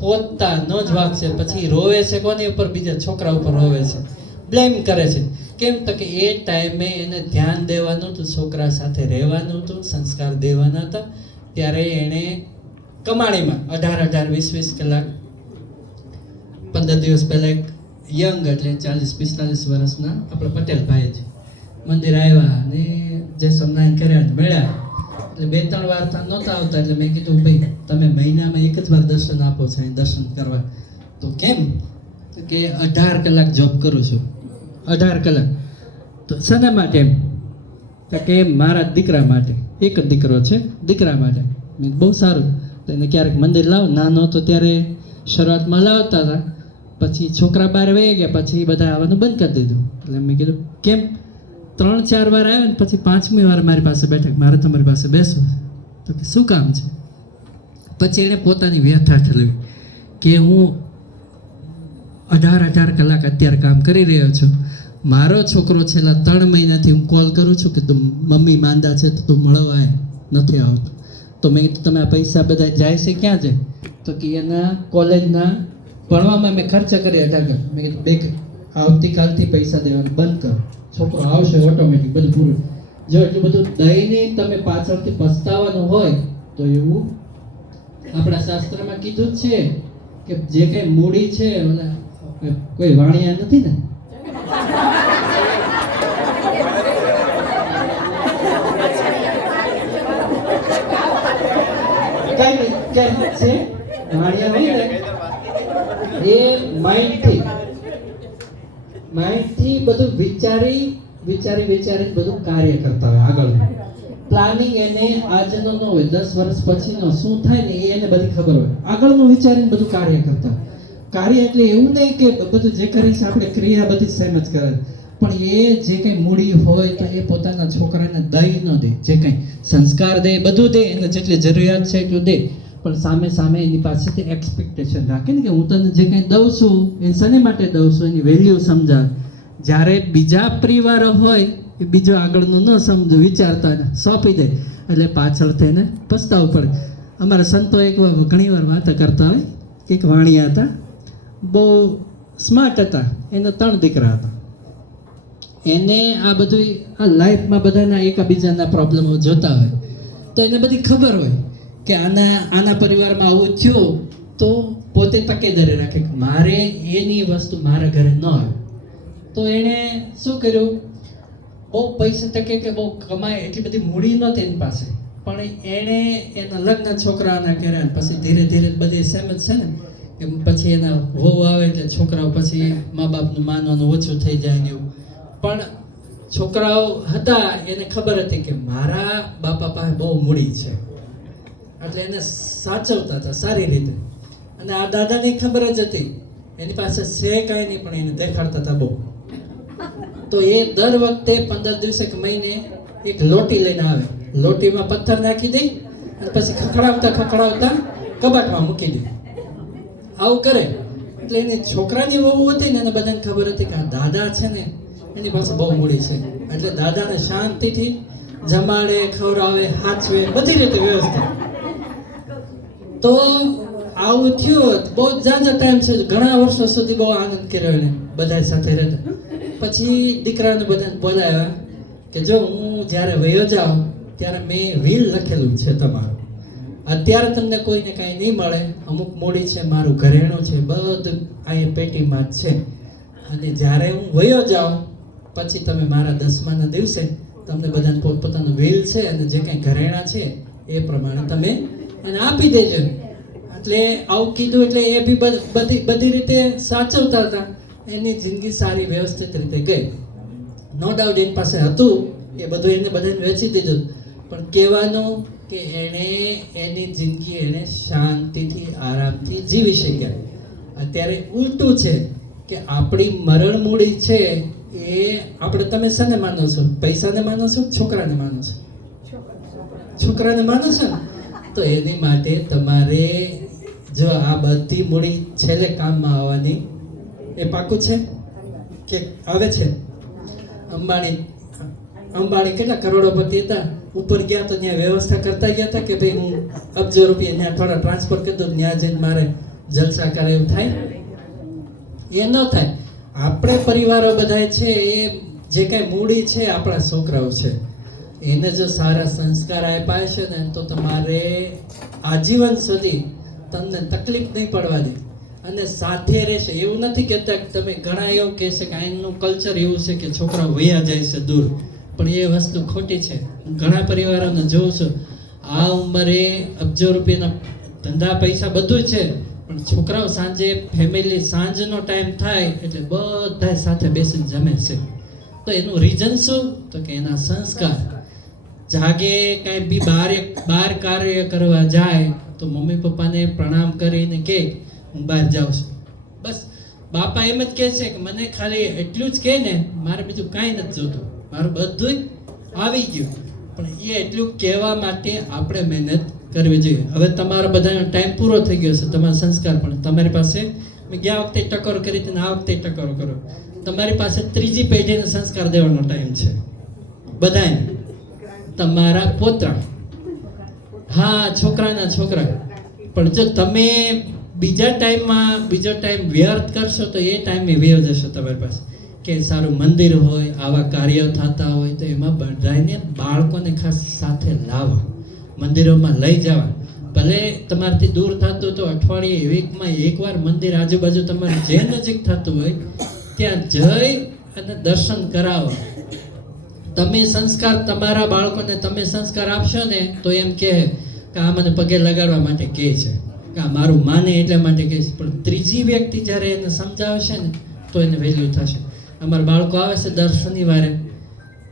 પોતાનો જ વાંક છે. પછી રોવે છે કોની ઉપર? બીજા છોકરા ઉપર રોવે છે, બ્લેમ કરે છે. કેમ તો કે એ ટાઈમે એને ધ્યાન દેવાનું હતું, છોકરા સાથે રહેવાનું હતું, સંસ્કાર દેવાના હતા, ત્યારે એણે કમાણીમાં 18 20 કલાક 15 દિવસ પહેલા એક યંગ એટલે 40-45 વર્ષના આપણા પટેલ ભાઈ છે, મંદિર આવ્યા અને જે સ્વામિનારાયણ કર્યા મળ્યા. એટલે 2-3 વાર નહોતા આવતા, એટલે મેં કીધું ભાઈ તમે મહિનામાં એક જ વાર દર્શન આપો છો અહીં દર્શન કરવા. તો કેમ? તો કે 18 કલાક જોબ કરું છું. 18 કલાક તો શેના માટે? એમ તો કે મારા દીકરા માટે, એક જ દીકરો છે, દીકરા માટે. મેં બહુ સારું. તો એને ક્યારેક મંદિર લાવ, નાનો હતો ત્યારે શરૂઆતમાં લાવતા હતા, પછી છોકરા બહાર વહી ગયા, પછી બધા આવવાનું બંધ કરી દીધું. એટલે મેં કીધું કેમ? 3-4 વાર આવ્યા ને પછી 5મી વાર મારી પાસે બેઠક, મારે તમારી પાસે બેસવું. તો કે શું કામ છે? પછી એણે પોતાની વ્યથા ઠલવી કે હું 18 કલાક અત્યારે કામ કરી રહ્યો છું, મારો છોકરો છેલ્લા 3 મહિનાથી હું કોલ કરું છું કે તું મમ્મી માંદા છે તો તું મળવા આય, નથી આવતો. તો મેં કીધું તમે આ પૈસા બધા જાય છે ક્યાં જાય? તો કે એના કોલેજના ભણવામાં મેં ખર્ચ કરી 18. મેં કીધું આવતીકાલથી પૈસા દેવાનું બંધ કરો, છોકરો આવશે ઓટોમેટિક, બધું પૂરું. જો એટલું બધું દઈને તમે પાછળથી પસ્તાવાનું હોય તો એવું આપણા શાસ્ત્રમાં કીધું જ છે કે જે કંઈ મૂડી છે, કોઈ વાણિયા નથી ને, એ માઇન્ડથી બધું વિચારી બધું કાર્ય કરતા હોય. આગળ પ્લાનિંગ એને આજનો ન હોય, 10 વર્ષ પછીનો શું થાય ને એ એને બધી ખબર હોય. આગળનું વિચારીને બધું કાર્ય કરતા. કાર્ય એટલે એવું નહીં કે બધું જે કરીશ આપણે ક્રિયા બધી સેમ જ કરે, પણ એ જે કંઈ મૂડી હોય તો એ પોતાના છોકરાને દઈ ન દે, જે કંઈ સંસ્કાર દે બધું દે, એને જેટલી જરૂરિયાત છે એટલું દે, પણ સામે એની પાસેથી એક્સપેક્ટેશન રાખે ને કે હું તને જે કંઈ દઉં છું એ શેને માટે દઉં છું, એની વેલ્યુ સમજાવે. જ્યારે બીજા પરિવાર હોય એ બીજો આગળનું ન સમજો વિચારતા સોંપી દે એટલે પાછળથી એને પસ્તાવું પડે. અમારા સંતો ઘણી વાર વાતો કરતા હોય કે એક વાણિયા હતા, બહુ સ્માર્ટ હતા, એના 3 દીકરા હતા. એને આ બધું આ લાઈફમાં બધાના એકાબીજાના પ્રોબ્લેમો જોતા હોય તો એને બધી ખબર હોય કે આના પરિવારમાં આવું થયું, તો પોતે તકેદારી રાખે કે મારે એની વસ્તુ મારા ઘરે ન આવે. તો એણે શું કર્યું, બહુ પૈસા ટકે કે બહુ કમાય એટલી બધી મૂડી નહોતી એની પાસે, પણ એણે એના લગ્ન છોકરાઓના કર્યા. પછી ધીરે ધીરે બધી સમજ છે ને કે પછી એના વહુ આવે એટલે છોકરાઓ પછી મા બાપનું માનવાનું ઓછું થઈ જાય ને એવું. પણ છોકરાઓ હતા એને ખબર હતી કે મારા બાપા પાસે બહુ મૂડી છે, એટલે એને સાચવતા હતા સારી રીતે. અને આ દાદાને ખબર જ હતી એની પાસે છે કાંઈ નહીં, પણ એને દેખાડતા હતા બહુ. તો એ દર વખતે 15 દિવસે કે મહિને એક લોટી લઈને આવે, લોટીમાં પથ્થર નાખી દે અને પછી ખખડાવતા કબાટમાં મૂકી દે. આવું કરે એટલે એની છોકરાની વહુ હતી ને એને બધાને ખબર હતી કે આ દાદા છે ને એની પાસે બહુ મૂડી છે, એટલે દાદાને શાંતિથી જમાડે, ખવડાવે, હાચવે, બધી રીતે વ્યવસ્થા. તો આવું થયું. બહુ ઝાઝા ટાઈમ છે, ઘણા વર્ષો સુધી બહુ આનંદ કર્યો એને બધા સાથે રહેતા. પછી દીકરાને બધાને બોલાવ્યા કે જો હું જ્યારે વયો જાઉં ત્યારે મેં વિલ લખેલું છે તમારું, અત્યારે તમને કોઈને કાંઈ નહીં મળે, અમુક મૂડી છે, મારું ઘરેણું છે, બધું અહીંયા પેટીમાં જ છે. અને જ્યારે હું વયો જાઉં પછી તમે મારા 10માના દિવસે તમને બધાને પોતપોતાનું વિલ છે અને જે કાંઈ ઘરેણા છે એ પ્રમાણે તમે એને આપી દેજો. એટલે આવું કીધું એટલે એ બી બધી રીતે સાચવતા હતા. એની જિંદગી સારી વ્યવસ્થિત રીતે ગઈ. નો ડાઉટ એની પાસે હતું એ બધું એને બધાને વેચી દીધું, પણ કહેવાનું કે એણે એની જિંદગી એણે શાંતિથી આરામથી જીવી શક્યા. અત્યારે ઉલટું છે કે આપણી મરણ મૂડી છે એ આપણે, તમે શાને માનો છો? પૈસાને માનો છો, છોકરાને માનો છો? છોકરાને માનો છો ને? તો એની માટે તમારે જો આ બધી મૂડી છેલ્લે કામમાં આવવાની એ પાકું છે કે આવે છે? અંબાણી કેટલા કરોડોપતિ હતા, ઉપર ગયા તો ત્યાં વ્યવસ્થા કરતા ગયા હતા કે ભાઈ હું અબજો રૂપિયા ત્યાં થોડા ટ્રાન્સફર કરી દઉં, ત્યાં જઈને મારે જલસા કરે એવું થાય? એ ન થાય. આપણે પરિવારો બધા છે એ જે કાંઈ મૂડી છે આપણા છોકરાઓ છે, એને જો સારા સંસ્કાર આપ્યા છે ને તો તમારે આજીવન સુધી તમને તકલીફ નહીં પડવા દે અને સાથે રહેશે. એવું નથી કહેતા કે તમે, ઘણા એવું કહે છે કે અહીંનું કલ્ચર એવું છે કે છોકરાઓ વયા જાય છે દૂર, પણ એ વસ્તુ ખોટી છે. ઘણા પરિવારોને જોઉં છું આ ઉંમરે અબજો રૂપિયાના ધંધા પૈસા બધું છે, પણ છોકરાઓ સાંજે ફેમિલી સાંજનો ટાઈમ થાય એટલે બધા સાથે બેસીને જમે છે. તો એનું રીઝન શું? તો કે એના સંસ્કાર. જાગે કાંઈ બી બહાર કાર્ય કરવા જાય તો મમ્મી પપ્પાને પ્રણામ કરીને કે હું બહાર જાઉં છું, બસ. બાપા એમ જ કહે છે કે મને ખાલી એટલું જ કહે ને, મારે બીજું કાંઈ નથી જોતું, મારું બધું આવી ગયું. પણ એ એટલું કહેવા માટે આપણે મહેનત કરવી જોઈએ. હવે તમારા બધાનો ટાઈમ પૂરો થઈ ગયો છે, તમારા સંસ્કાર પણ તમારી પાસે, મેં ગયા વખતે ટકોર કરી હતી ને આ વખતે ટકોર કરો. તમારી પાસે ત્રીજી પેઢીને સંસ્કાર દેવાનો ટાઈમ છે બધાને. તમારા પોતા, હા, છોકરાના છોકરા. પણ જો તમે બીજો ટાઈમ વ્યર્થ કરશો તો એ ટાઈમે વ્યય જશે તમારી પાસે. કે સારું મંદિર હોય, આવા કાર્યો થતા હોય તો એમાં બધાને બાળકોને ખાસ સાથે લાવવા, મંદિરોમાં લઈ જવા. ભલે તમારાથી દૂર થતું તો અઠવાડિયે વીકમાં એકવાર મંદિર આજુબાજુ તમારે જે નજીક થતું હોય ત્યાં જઈ અને દર્શન કરાવો. તમે સંસ્કાર તમારા બાળકોને તમે સંસ્કાર આપશો ને તો એમ કહે કે આ મને પગે લગાડવા માટે કહે છે, કે આ મારું માને એટલા માટે કહે છે. પણ ત્રીજી વ્યક્તિ જ્યારે એને સમજાવશે ને તો એને વેલ્યુ થશે. અમારા બાળકો આવે છે દર શનિવારે,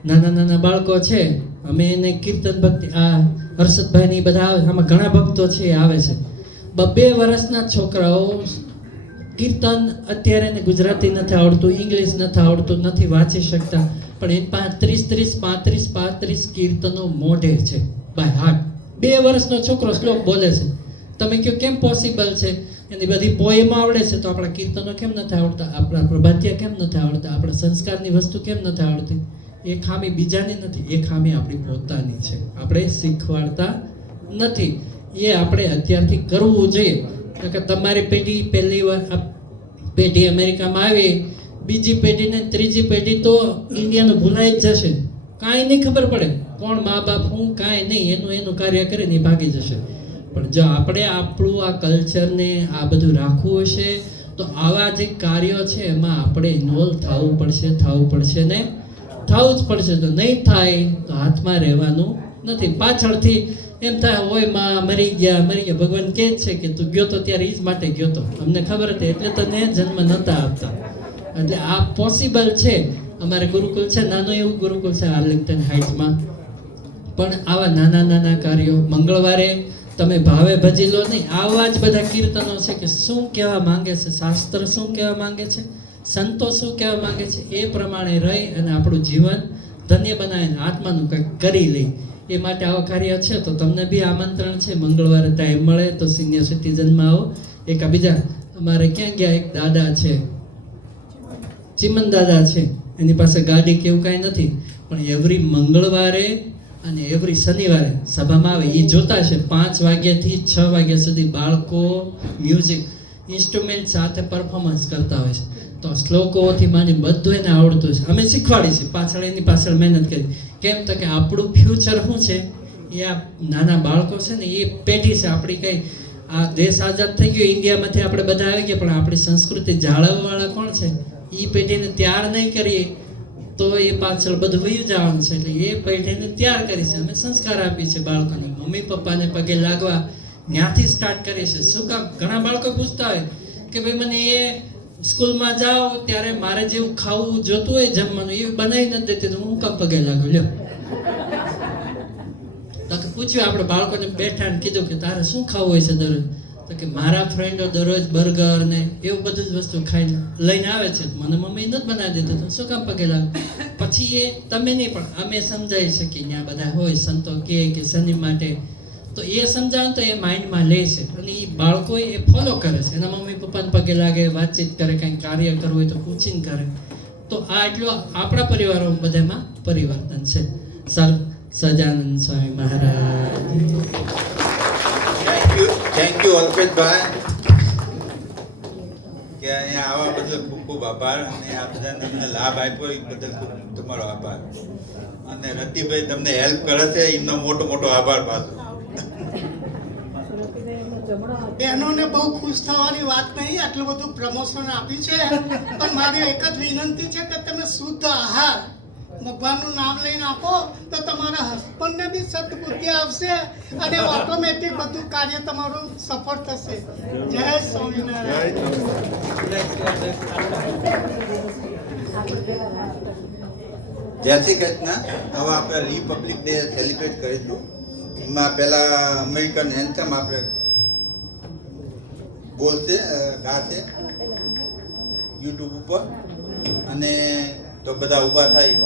નાના બાળકો છે, અમે એને કીર્તન ભક્તિ, આ હર્ષદભાઈ ને બધા આવે, આમાં ઘણા ભક્તો છે એ આવે છે. 2 વર્ષના છોકરાઓ કીર્તન, અત્યારે એને ગુજરાતી નથી આવડતું, ઇંગ્લિશ નથી આવડતું, નથી વાંચી શકતા, પણ એની પાસે 35 કીર્તનો મોઢે છે બાય હાર્ટ. 2 વર્ષનો છોકરો શ્લોક બોલે છે. તમે કહો કેમ પોસિબલ છે? એની બધી પોએમ આવડે છે તો આપણા કીર્તનો કેમ નથી આવડતા? આપણા પ્રભાતિયા કેમ નથી આવડતા? આપણા સંસ્કારની વસ્તુ કેમ નથી આવડતી? એ ખામી બીજાની નથી, એ ખામી આપણી પોતાની છે. આપણે શીખવાડતા નથી. એ આપણે અત્યારથી કરવું જોઈએ. કે તમારી પેઢી પહેલી વાર પેઢી અમેરિકામાં આવી, બીજી પેઢી ને ત્રીજી પેઢી તો ઇન્ડિયાનું ભૂલાઈ જ જશે, કાંઈ નહીં ખબર પડે. કોણ મા બાપ હું કાંઈ નહીં, એનું કાર્ય કરીને ઈ ભાગી જશે. પણ જો આપણે આપણું આ કલ્ચરને આ બધું રાખવું હશે તો આવા જે કાર્યો છે એમાં આપણે ઇન્વોલ્વ થવું પડશે ને થવું જ પડશે. તો નહીં થાય તો હાથમાં રહેવાનું નથી. પાછળથી એમ થાય હોય માં મરી ગયા. ભગવાન કહે જ છે કે તું ગયો તો ત્યારે એ જ માટે ગયો તો, અમને ખબર હતી એટલે તને જન્મ નહોતા આપતા. એટલે આ પોસિબલ છે. અમારે ગુરુકુળ છે, નાનું એવું ગુરુકુળ છે આર્લિંગ્ટન હાઇટ્સમાં. પણ આવા નાના કાર્યો મંગળવારે તમે ભાવે ભજી લો નહીં. આવા જ બધા કીર્તનો છે કે શું કહેવા માંગે છે શાસ્ત્ર, શું કહેવા માંગે છે સંતો, શું કહેવા માંગે છે એ પ્રમાણે રહી અને આપણું જીવન ધન્ય બનાવીને આત્માનું કંઈક કરી લઈ. એ માટે આવા કાર્ય છે. તો તમને બી આમંત્રણ છે, મંગળવારે ટાઈમ મળે તો સિનિયર સિટીઝનમાં આવો. એક આ બીજા અમારે ક્યાં ગયા, એક દાદા છે, ચીમન દાદા છે, એની પાસે ગાડી કે એવું કાંઈ નથી, પણ એવરી મંગળવારે અને એવરી શનિવારે સભામાં આવે. એ જોતા છે 5 વાગ્યાથી 6 વાગ્યા સુધી બાળકો મ્યુઝિક ઇન્સ્ટ્રુમેન્ટ સાથે પરફોર્મન્સ કરતા હોય છે. તો શ્લોકોથી માંડી બધું એને આવડતું છે. અમે શીખવાડી છે, એની પાછળ મહેનત કરી. કેમ તો કે આપણું ફ્યુચર શું છે એ આ નાના બાળકો છે ને, એ પેઢી છે આપણી. કંઈ આ દેશ આઝાદ થઈ ગયો, ઇન્ડિયામાંથી આપણે બધા આવી ગયા, પણ આપણી સંસ્કૃતિ જાળવવાવાળા કોણ છે? એ પેઢીને તૈયાર નહીં કરીએ તો એ પાછળ બધું વયું જવાનું છે. એટલે એ પેઢીને તૈયાર કરી છે, અમે સંસ્કાર આપી છે બાળકોને. મમ્મી પપ્પાને પગે લાગવા ત્યાંથી સ્ટાર્ટ કરીએ છીએ. શું કામ? ઘણા બાળકો પૂછતા હોય કે ભાઈ મને એ સ્કૂલમાં જાઓ ત્યારે મારે જેવું ખાવું જોતું હોય જમવાનું એ બનાવી નથી દેતી, તો હું કામ પગે લાગુ? લ્યો, તો કે પૂછ્યું આપણે બાળકોને બેઠા ને કીધું કે તારે શું ખાવું હોય છે દરરોજ? તો કે મારા ફ્રેન્ડો દરરોજ બર્ગર ને એવું બધું જ વસ્તુ ખાઈને લઈને આવે છે, મને મમ્મી નથી બનાવી દેતું, તો શું કામ પગે લાગુ? પછી એ તમે નહીં પણ અમે સમજાવી શકીએ. ત્યાં બધા હોય સંતો કે શનિ માટે, તો એ સમજાવે તો એ માઇન્ડમાં લે છે અને એ બાળકો એ ફોલો કરે છે. એના મમ્મી પપ્પાને પગે લાગે, વાતચીત કરે, કંઈક કાર્ય કરવું હોય તો પૂછીને કરે. તો આ એટલું આપણા પરિવારો બધામાં પરિવર્તન છે. સજાનંદ સ્વામી મહારાજ. થેન્ક યુ અલ્પેશભાઈ, કે અહીંયા આવવા બદલ ખૂબ ખૂબ આભાર. અને આ બધાને તમને લાભ આપ્યો એ બદલ ખૂબ તમારો આભાર. અને રતિભાઈ તમને હેલ્પ કરે છે, એમનો મોટો આભાર પાછો. બહેનોને બહુ ખુશ થવાની વાત નહીં, આટલું બધું પ્રમોશન આપ્યું છે. પણ મારી એક જ વિનંતી છે કે તમે શુદ્ધ આહાર ભગવાનનું નામ લઈને આપો તો તમારા હસબન્ડને બી સદબુદ્ધિ આવશે અને ઓટોમેટિક બધું કાર્ય તમારું સફળ થશે. જય સ્વામિનારાયણ. જય શ્રી કૃષ્ણ. હવે આપણે રિપબ્લિક ડે સેલિબ્રેટ કરીશું. એમાં પહેલા અમેરિકન એન્થમ આપણે બોલશે, ગાશે યુટ્યુબ ઉપર, અને તો બધા ઊભા થાય.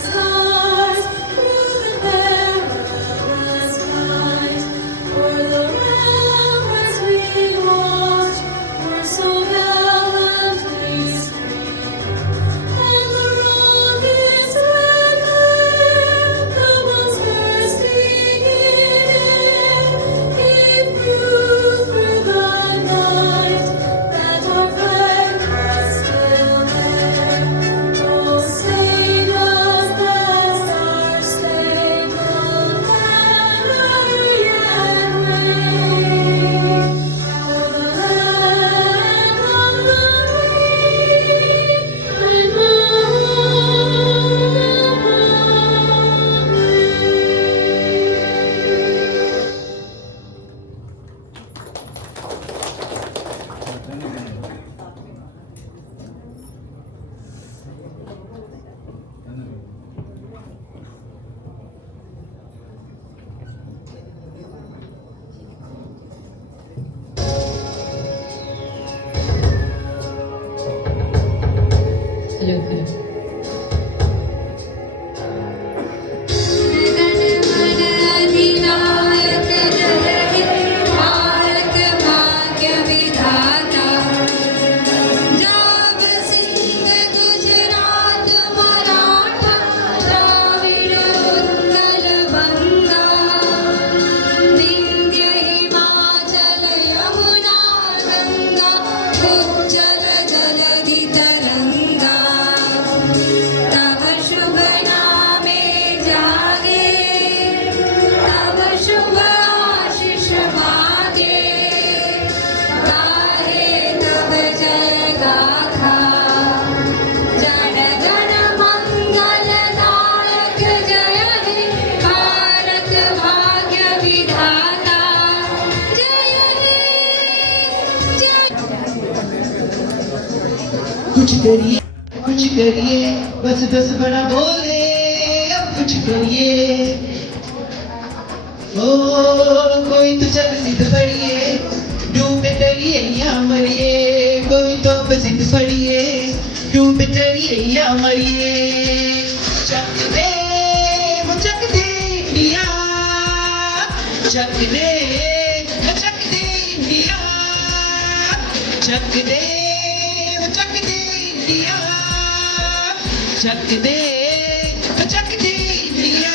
Stars through the perilous कुछ करिए बस दस बड़ा बोले अब कुछ करिए ओ कोई तो चल सिद्ध पड़िए डूबे तरिए या मरिए कोई तो सिद्ध पड़िए डूबे तरिए या मरिए चक दे वो चक दे इंडिया चक दे इंडिया चक दे वो चक दे इंडिया चक दे वो चक दे इंडिया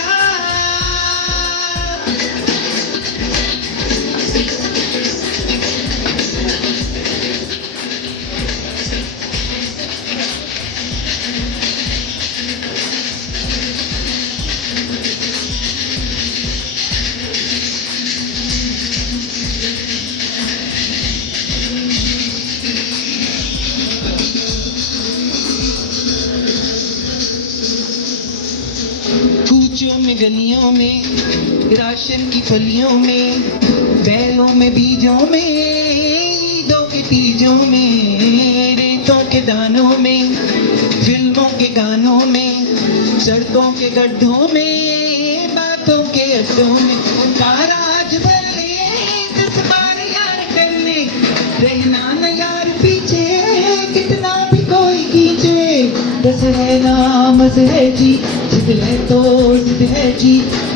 कूचों में गलियों में राशन की फलियों में बैलों में बीजों में ईदों के तीजों में रेतों के दानों में फिल्मों के गानों में सड़कों के गड्ढों में बातों के अड्डों में ताराज बल्ले 10 बार यार करने रहना न यार पीछे कितना भी कोई खींचे बस है नाम है जी जिद है तो जिद है जी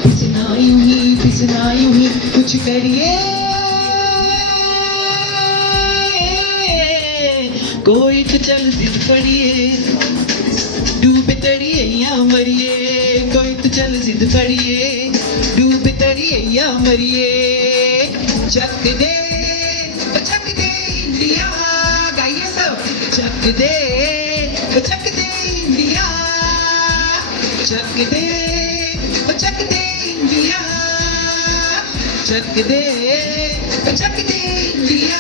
पिसना यूं ही कुछ करिए कोई तो चल जिद पड़िए डूबे तरिए या मरिए कोई तो चल जिद पड़िए डूबे तरिए या मरिए चक दे इंडिया गाइए सब चक दे इंडिया चक दे इंडिया चक दे इंडिया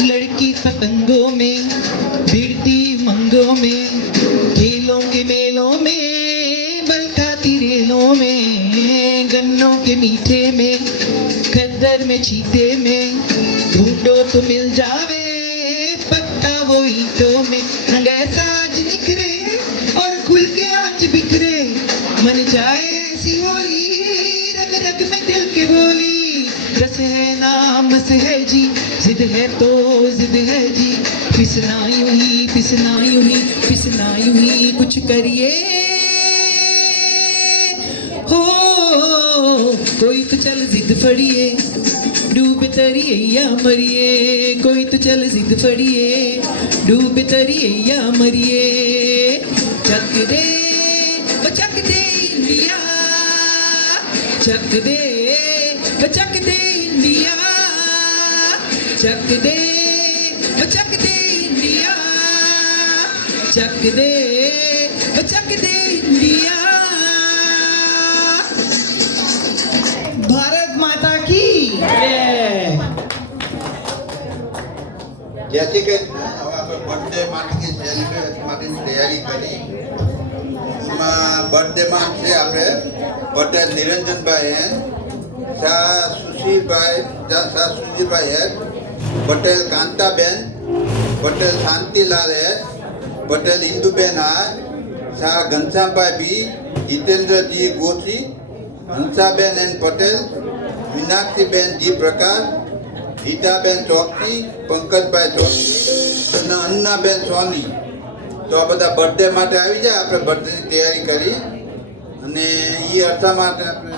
लड़की पतंगों में भिड़ती मंगों में खेलों के मेलों में बरसाती रेलों में गन्नों के मीठे में खद्दर में चीते में ढूंढो तो मिल जावे पक्का वो ईंटों में रंग ऐसा आज निखरे और खुल के आज बिखरे मन जाए ऐसी होली रग रग में दिल के बोली रस है नाम है जी जिद है तो जिद है जी पिसना यूं ही कुछ करिए हो कोई तो चल जिद फड़िए डूबे तरिए या मरिए कोई तो चल जिद फड़िए डूबे तरिए या मरिए चक दे इंडिया चक दे इंडिया चक दे इंडिया चक दे इंडिया भारत माता की જેથી કે હવે આપણે બર્થડે માટેની સેલિબ્રેટ માટેની તૈયારી કરી એમાં બર્થડેમાં છે આપણે પટેલ નિરંજનભાઈ શાહ સુશીલભાઈ શાહ સુશીલભાઈ પટેલ કાંતાબેન પટેલ શાંતિલાલ પટેલ ઇન્દુબેન શાહ ઘનશ્યામભાઈ બી જીતેન્દ્રજી ગોછી હંસાબેન એન પટેલ મીનાક્ષીબેન જી પ્રકાશ ગીતાબેન ચોકસી પંકજભાઈ ચોકસી અને અન્નાબેન સોની તો આ બધા બર્થડે માટે આવી જાય આપણે બર્થડેની તૈયારી કરી અને એ અર્થા માટે આપણે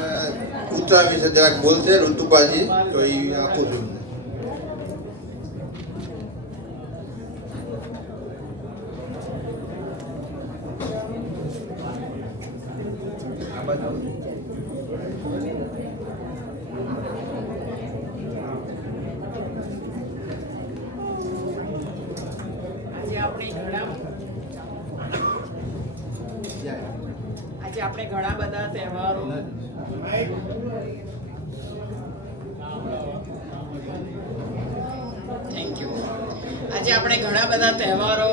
ઉત્તરા વિશે જરાક બોલશે ઋતુપાજી તો એ આપું છું આજે આપણે ઘણા આજે આપણે ઘણા બધા તહેવારો થેન્ક યુ. આજે આપણે ઘણા બધા તહેવારો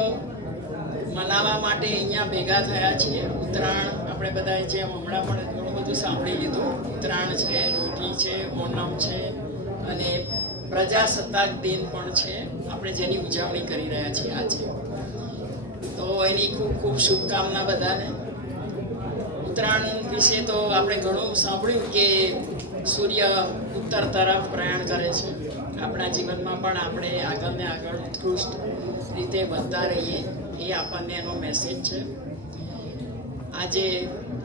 મનાવવા માટે અહીંયા ભેગા થયા છીએ. ઉત્તરાયણ આપણે બધા જેમ હમણાં પણ ઘણું બધું સાંભળી લીધું. ઉત્તરાયણ છે, લોઢી છે, ઓણમ છે અને પ્રજાસત્તાક દિન પણ છે, આપણે જેની ઉજવણી કરી રહ્યા છીએ આજે. તો એની ખૂબ ખૂબ શુભકામના બધાને. ઉત્તરાયણ વિશે તો આપણે ઘણું સાંભળ્યું કે સૂર્ય ઉત્તર તરફ પ્રયાણ કરે છે. આપણા જીવનમાં પણ આપણે આગળ ને આગળ ઉત્કૃષ્ટ રીતે વધતા રહીએ, એ આપણને એનો મેસેજ છે. આજે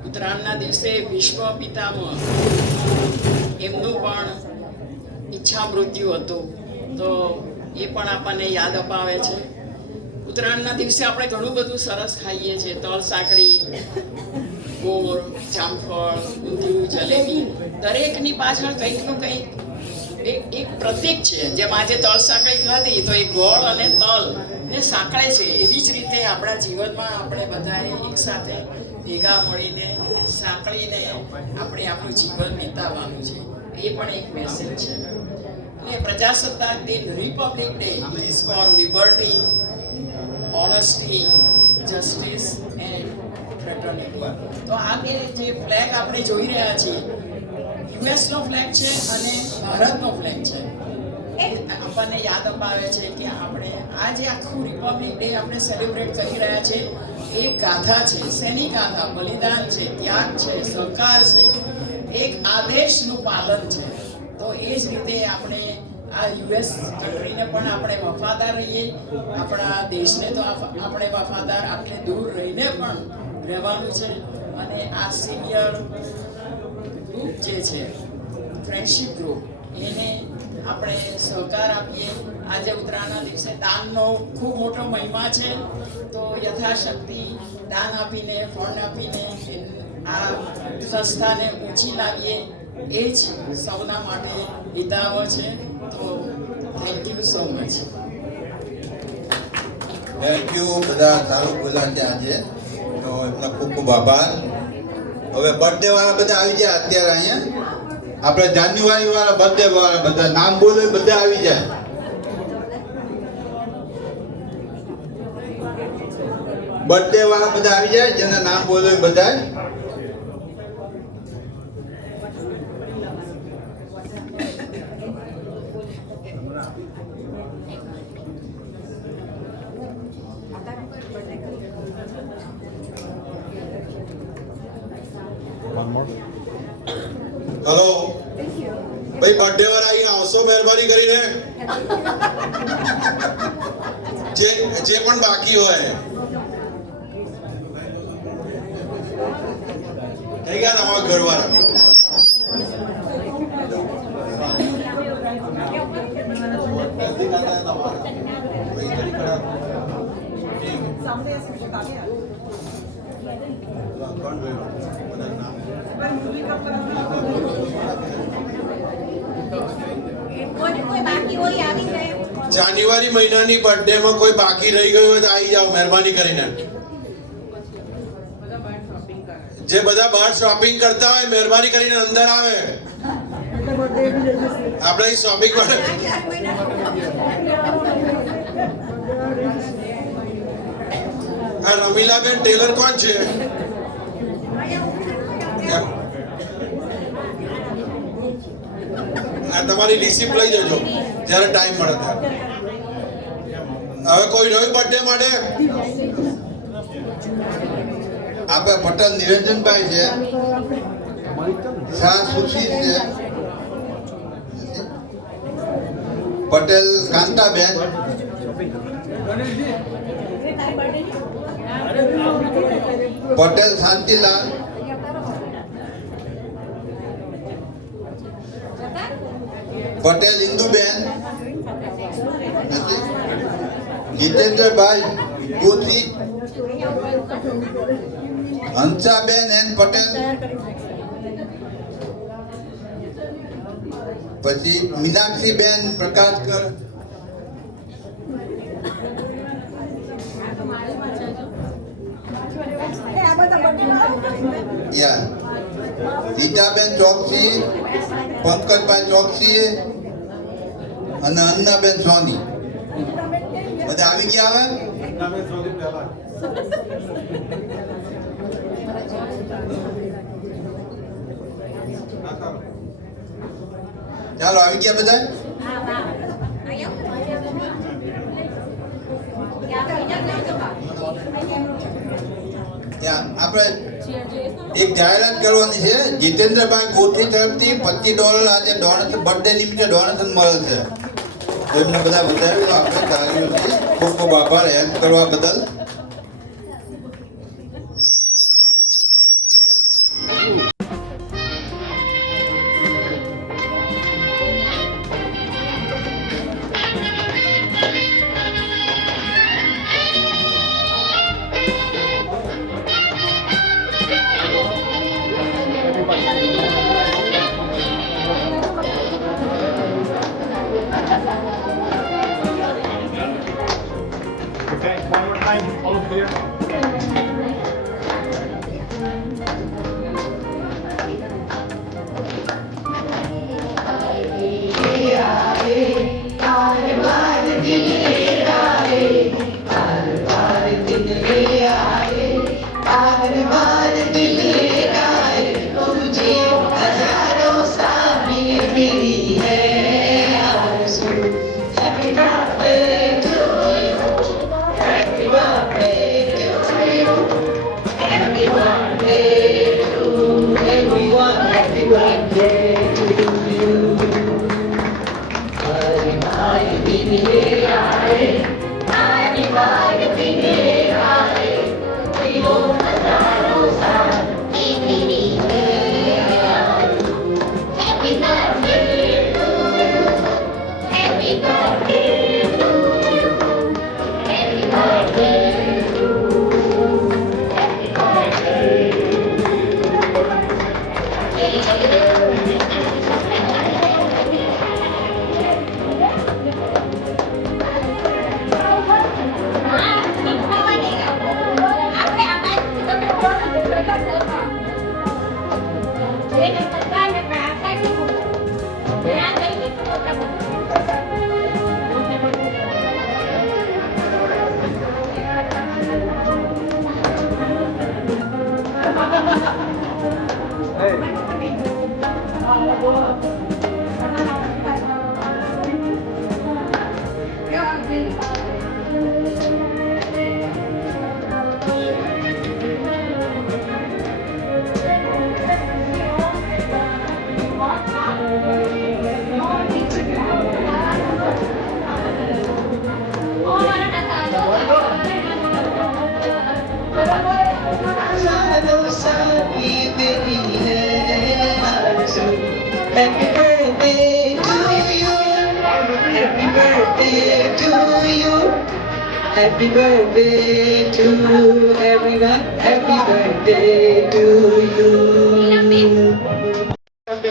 ઉત્તરાયણના દિવસે વિશ્વ પિતામહ એમનું પણ ઈચ્છા મૃત્યુ હતું, તો એ પણ આપણને યાદ અપાવે છે. ઉત્તરાયણના દિવસે આપણે ઘણું બધું સરસ ખાઈએ છીએ. તલ સાંકળી, ગોળ, જામફળ, ઊંધિયું, જલેબી, દરેકની પાછળ કંઈકનું કંઈક એક પ્રતીક છે. જેમ આજે તલ સાંકળી ખાધી તો એ ગોળ અને તલ ને સાંકળે છે, એવી જ રીતે આપણા જીવનમાં આપણે બધાએ એક સાથે ભેગા મળીને સાંકળીને આપણે આપણું જીવન વિતાવવાનું છે, એ પણ એક મેસેજ છે. અને પ્રજાસત્તાક દિન, Republic day is four liberty, honesty, justice and fraternity. તો આ બે જે ફ્લેગ આપણે જોઈ રહ્યા છીએ, યુએસનો ફ્લેગ છે અને ભારતનો ફ્લેગ છે, એ આપણને યાદ અપાવે છે કે આપણે આ જે આખું રિપબ્લિક ડે આપણે સેલિબ્રેટ કરી રહ્યા છે, એ ગાથા છે. શેની ગાથા? બલિદાન છે, ત્યાગ છે, સહકાર છે, એક આદેશનું પાલન છે. તો એ જ રીતે આપણે આ યુએસ કન્ટ્રીને પણ આપણે વફાદાર રહીએ, આપણા દેશને તો આપણે વફાદાર, આપણે દૂર રહીને પણ રહેવાનું છે. અને આ સિનિયર ગ્રુપ જે છે, ફ્રેન્ડશિપ ગ્રુપ, એને આપણે સહકાર આપીએ. આજે ઉત્તરાયણના દિવસે દાનનો ખૂબ મોટો મહિમા છે, તો યથાશક્તિ દાન આપીને, ફંડ આપીને આ સંસ્થાને ઊંચી લાવીએ, એ જ સૌના માટે હિતાવહ છે. તો thank you so much. Thank you. બધા સારું બોલ્યા છે આજે, તો એમનો ખૂબ ખૂબ આભાર. હવે બર્થડે વાળા બધા આવી જાય અત્યારે અહીંયા. આપણે જાન્યુઆરી વાળા, બર્થડે વાળા બધા નામ બોલે બધા આવી જાય. બર્થડે વાળા બધા આવી જાય, જેના નામ બોલે બધા. હેલો ભાઈ, બર્થડે વાળા અહીંયા આવશો મહેરબાની કરીને. જે પણ બાકી હોય. થઈ ગયા તમારા ઘરવાળા? જાન્યુઆરી મહિનાની બર્થડે માં કોઈ બાકી રહી ગયું હોય તો આવી જાઓ મહેરબાની કરીને. જે બધા બહાર શોપિંગ કરતા હોય મહેરબાની કરીને અંદર આવે. આપણે શોપિંગ માટે આ રમીલાબેન ટેલર કોણ છે? તમારી રિસીપ્ટ લઈ જજો જ્યારે ટાઈમ મળે ત્યારે. હવે કોઈ રહ્યું બર્થડે માટે? આપણે પટેલ નિરંજનભાઈ છે, શાહ સુશી છે, પટેલ કાંતાબેન, પટેલ શાંતિલાલ, પટેલ ઇન્દુબેન, જીતેન્દ્રભાઈ ગોથી, હંસાબેન એન પટેલ, પછી મીનાક્ષીબેન પ્રકાશકર, યા રીટાબેન ચોકસી, પંકજભાઈ ચોકસી અને અન્નાબેન સોની બધા આવી ગયા હવે. ચાલો આવી ગયા બધા. આપણે એક જાહેરાત કરવાની છે. જીતેન્દ્રભાઈ ગોઠી તરફથી $25 આજે ડોનેશન, બર્થડે નિમિત્તે ડોનેશન મળે છે. એમને બધા વધાવ્યું આપણે તાળીઓથી. ખૂબ ખૂબ આભાર હેલ્પ કરવા બદલ. Happy birthday to you. Happy birthday to you. Happy birthday to everyone. Happy birthday to you. Happy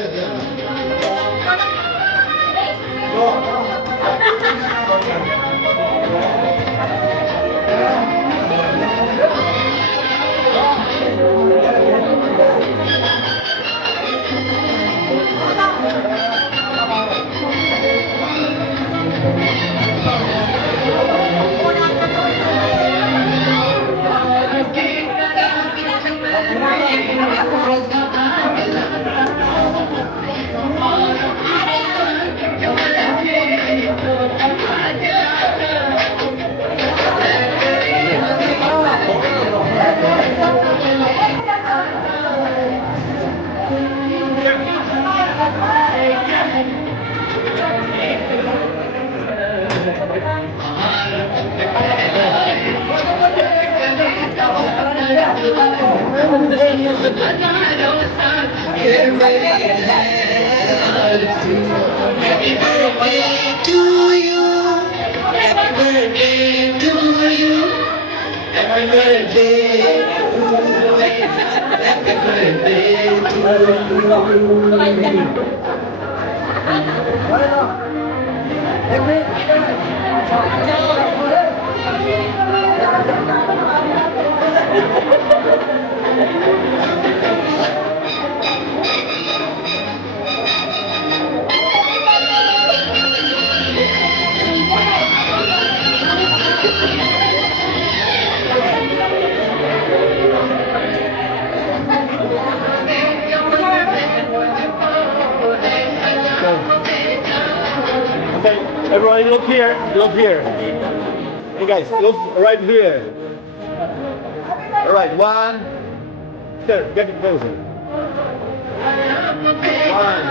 birthday to you. Happy birthday to you. Happy birthday to you. Happy birthday to you. Everybody look here. Look here. Hey guys, look right here. All right, one. There, get it closer. One.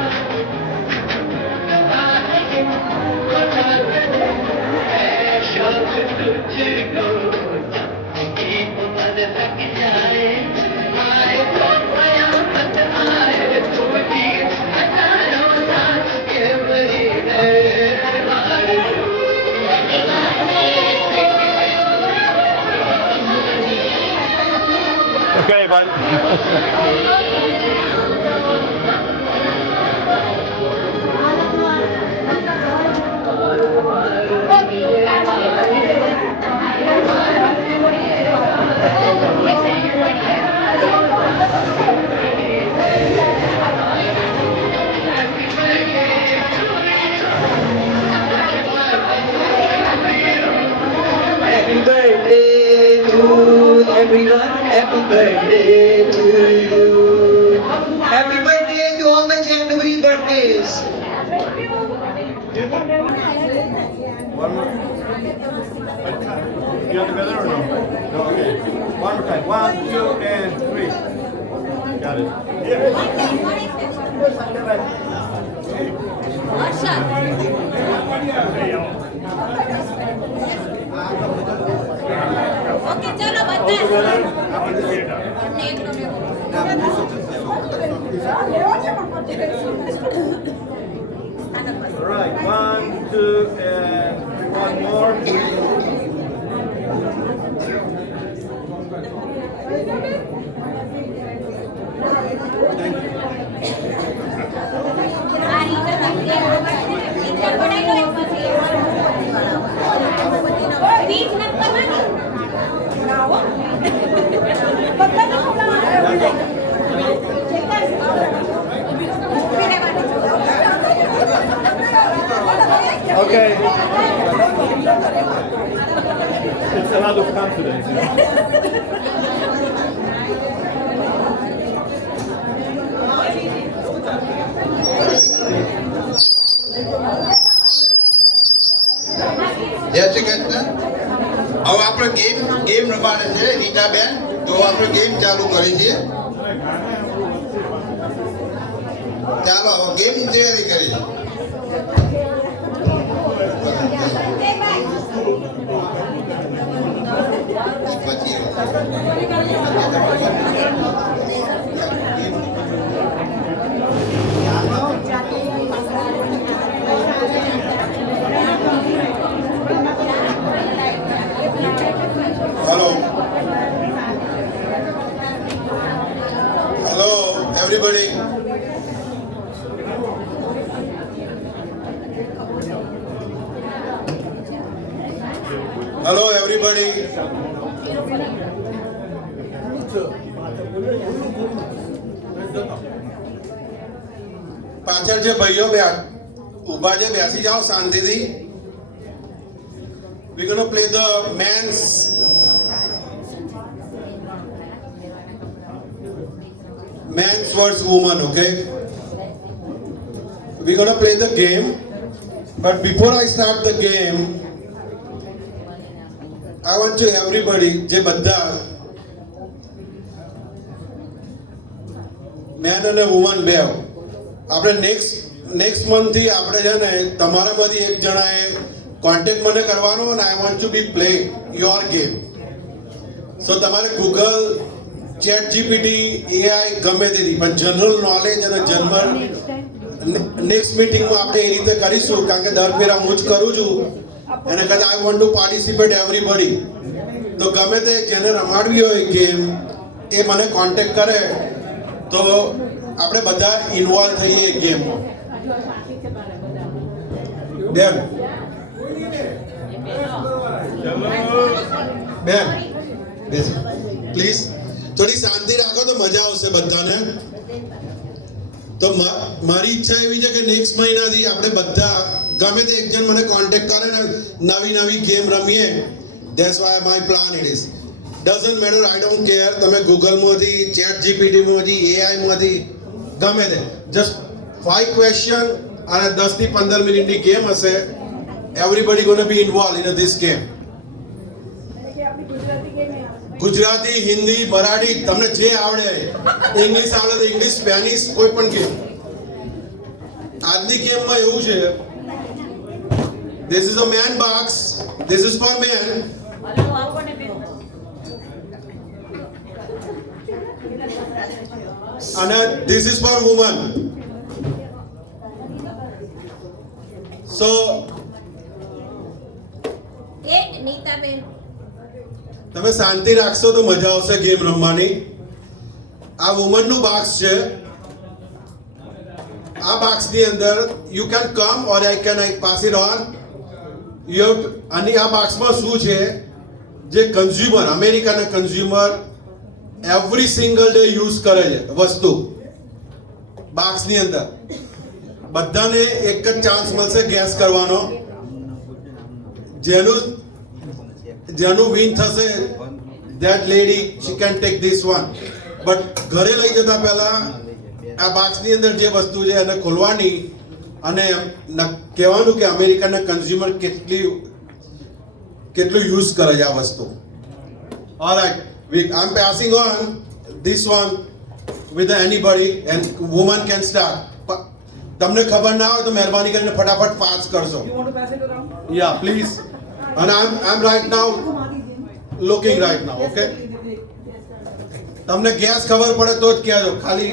Okay, bud. Happy birthday to everyone. Happy birthday to you. Happy birthday to all my January birthdays. One more. You together or no? No, okay. One more time. 1, 2, and 3. Got it. Okay ચલો All બધા together. All right. 1, 2, and one more. Okay. It's a lot of confidence. You know? જય શ્રી કૃષ્ણ. હવે આપણે game રમાડે છે રીટાબેન, તો આપણે game ચાલુ કરી છે. ચાલો હવે ગેમ તૈયારી કરી. Hello, everybody. Hello, everybody. પાછળ જે ભાઈઓ ઊભા છે બેસી જાઓ શાંતિથી. We're going to play the men's versus woman, okay? We're going to play the game, but before I start the game, I want to everybody, જે બધા મેન અને વુમન બેવ, આપણે નેક્સ્ટ મંથથી આપણે છે ને તમારામાંથી એક જણાએ કોન્ટેક્ટ મને કરવાનો અને I want to be play your game. So તમારે ગૂગલ, ચેટ જીપીટી, એઆઈ ગમે તેની, પણ જનરલ નોલેજ અને જનરલ નેક્સ્ટ મીટિંગમાં આપણે એ રીતે કરીશું, કારણ કે દર ફેરા હું જ કરું છું અને કદાચ આઈ વોન્ટ ટુ પાર્ટિસિપેટ એવરીબડી. તો ગમે તે જેને રમાડવી હોય ગેમ એ મને કોન્ટેક્ટ કરે તો આપણે બધા ઇન્વોલ્વ થઈએ ગેમમાં. બેન પ્લીઝ થોડી શાંતિ રાખો તો મજા આવશે બધાને. તો મારી ઈચ્છા એવી છે કે નેક્સ્ટ મહિનાથી આપણે બધા ગમે તે એક જણ મને કોન્ટેક્ટ કરે ને નવી ગેમ રમીએ. That's why my plan it is. Doesn't matter, I don't care. તમે ગૂગલમાંથી, ચેટ જીપીટીમાંથી, એઆઈમાંથી ગમે તે, જસ્ટ 5 ક્વેશ્ચન અને 10 થી 15 મિનિટની ગેમ હશે. everybody gonna be involved in this game. Gujarati, Hindi, Marathi તમને જે આવડે, ઇંગ્લિશ આવડે તો ઇંગ્લિશ, સ્પેનિશ, કોઈ પણ ગેમ. આજની ગેમમાં એવું છે, this is a man box, this is for man. અને this is for woman. So એક નીતાબેન તમે શાંતિ રાખશો તો મજા આવશે ગેમ રમવાની. આ વુમનનું બોક્સ છે. આ બોક્સની અંદર you can come or I pass it on. You અને આ બોક્સમાં શું છે, જે કન્ઝ્યુમર, અમેરિકાના consumer every single day use કરે છે વસ્તુ, બોક્સની અંદર બધાને એક જ ચાન્સ મળશે ગેસ કરવાનો. જેનું વિન થશે, that lady she can take this one. But ઘરે લઈ જતા પહેલા આ બોક્સની અંદર જે વસ્તુ છે એને ખોલવાની અને કહેવાનું કે અમેરિકાના કન્ઝ્યુમર કેટલું યુઝ કરે છે આ વસ્તુ. Alright, I'm passing on this one with anybody and woman can start. તમને ખબર ના હોય તો મહેરબાની કરીને ફટાફટ પાસ કરશો. Yeah, please. And I'm right now looking right now, okay? તમને ગેસ ખબર પડે તો જ કહેજો, ખાલી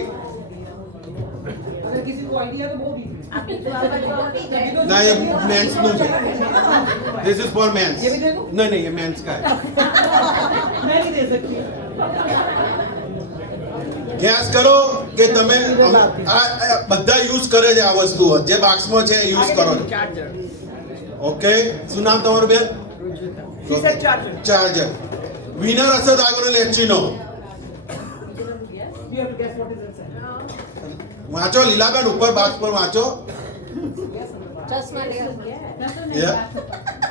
ના એ મેન્સ નું છે. This is for men's. નહીં નહીં, એ મેન્સ કા ગેસ કરો કે તમે આ બધા યુઝ કરે છે આ વસ્તુ, જે બોક્સમાં છે યુઝ કરો છો. ઓકે, શું નામ તમારું બેન? ચાર્જર. વિનર હશે તો આગળ લેટ યુ નો. વાંચો લીલાબેન, ઉપર બોક્સ પર વાંચો. ચશ્મા લેવા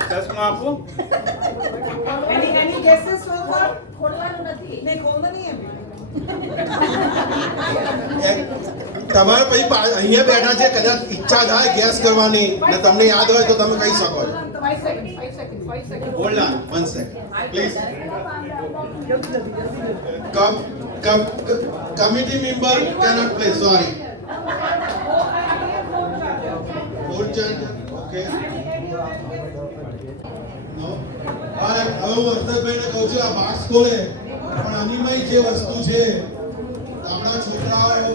ચશ્મા આપો. Any guesses so far? ખોલવાનું નથી. નહીં ખોલતા નહીં એમ. તમારે પછી અહીંયા બેઠા છે, કદાચ ઈચ્છા થાય ગેસ કરવાની ને તમને યાદ હોય તો તમે કહી શકો છો. 5 seconds. Hold on 1 second please. Committee member cannot play, sorry. Hold charger, okay. No. હવે હું હર્ષદભાઈને કહું છું આ બોક્સ ખોલે, પણ આનીમાં જે વસ્તુ છે આપણા છોકરાઓ,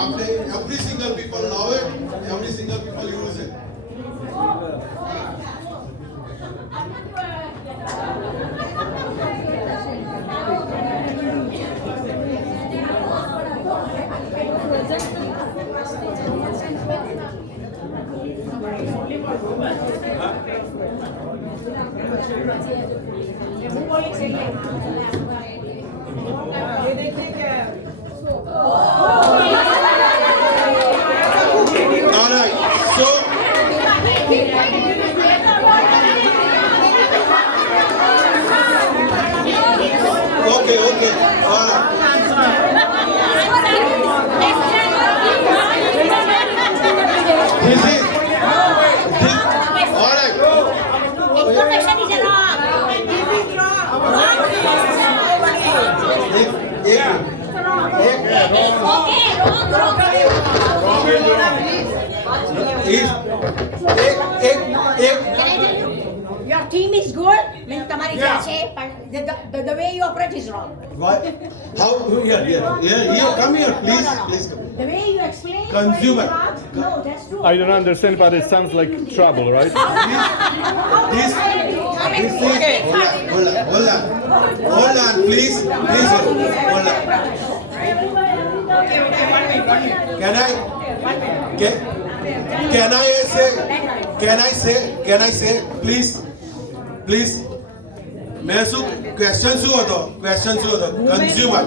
આપણે every single people love it, every single people use it. ये देखिए क्या है. All right, so okay, all right. This is all right. Information is wrong. Your team is good. means તમારી જે છે પણ the way you approach is wrong. What? How? Here, come here, please, please come. The way you explain. Consumer. No, that's true. I don't understand, but it sounds like trouble, right? This is hold on, please, hold on. Can I say, please, मैं શું question શું હતો consumer,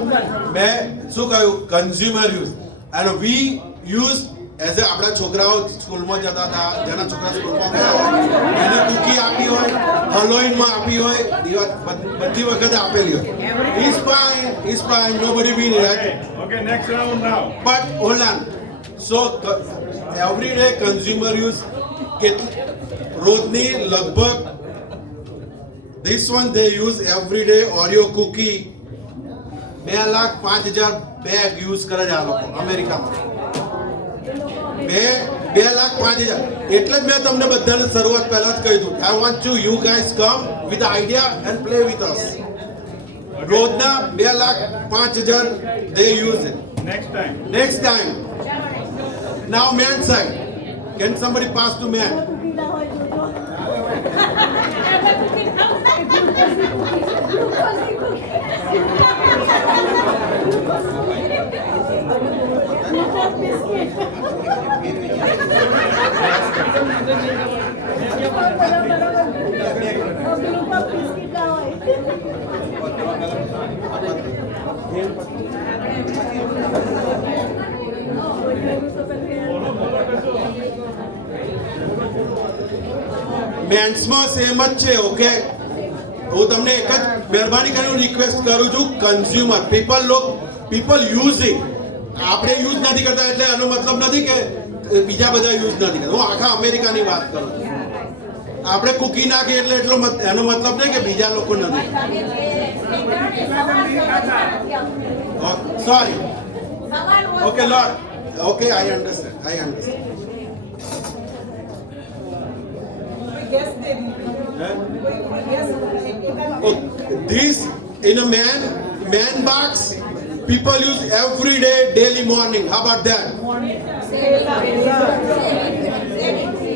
મેં શું કહ્યું consumer use, અને વી use as a આપણા છોકરાઓ સ્કૂલમાં જતા હતા, જેના છોકરા સ્કૂલમાં ગયા હોય એને કૂકી આપી હોય, હલોઈનમાં આપી હોય, બધી વખતે આપેલી હોય. It's fine, nobody win, right? Okay, next round now. But hold on. So every day consumer use રોજની લગભગ this one they use every day Oreo cookie 2,05,000 bag use કરે છે આ લોકો અમેરિકામાં 2,05,000 એટલે જ મેં તમને બધાને શરૂઆત પહેલા જ કહી દઉં I want you guys come with idea and play with us રોજના 2,05,000 they use it next time now man side can somebody pass to man મેન્સમાં સેમ જ છે ઓકે હું તમને એક જ મહેરબાની કરીને રિક્વેસ્ટ કરું છું કન્ઝ્યુમર પીપલ યુઝિંગ આપણે યુઝ નથી કરતા એટલે એનો મતલબ નથી કે બીજા બધા યુઝ નથી કરતા હું આખા અમેરિકાની વાત કરું છું આપણે કુકી નાખીએ એટલે એટલો એનો મતલબ નહીં કે બીજા લોકો નથી sorry okay lord okay I understand Oh, this in a man box people use every day daily morning how about that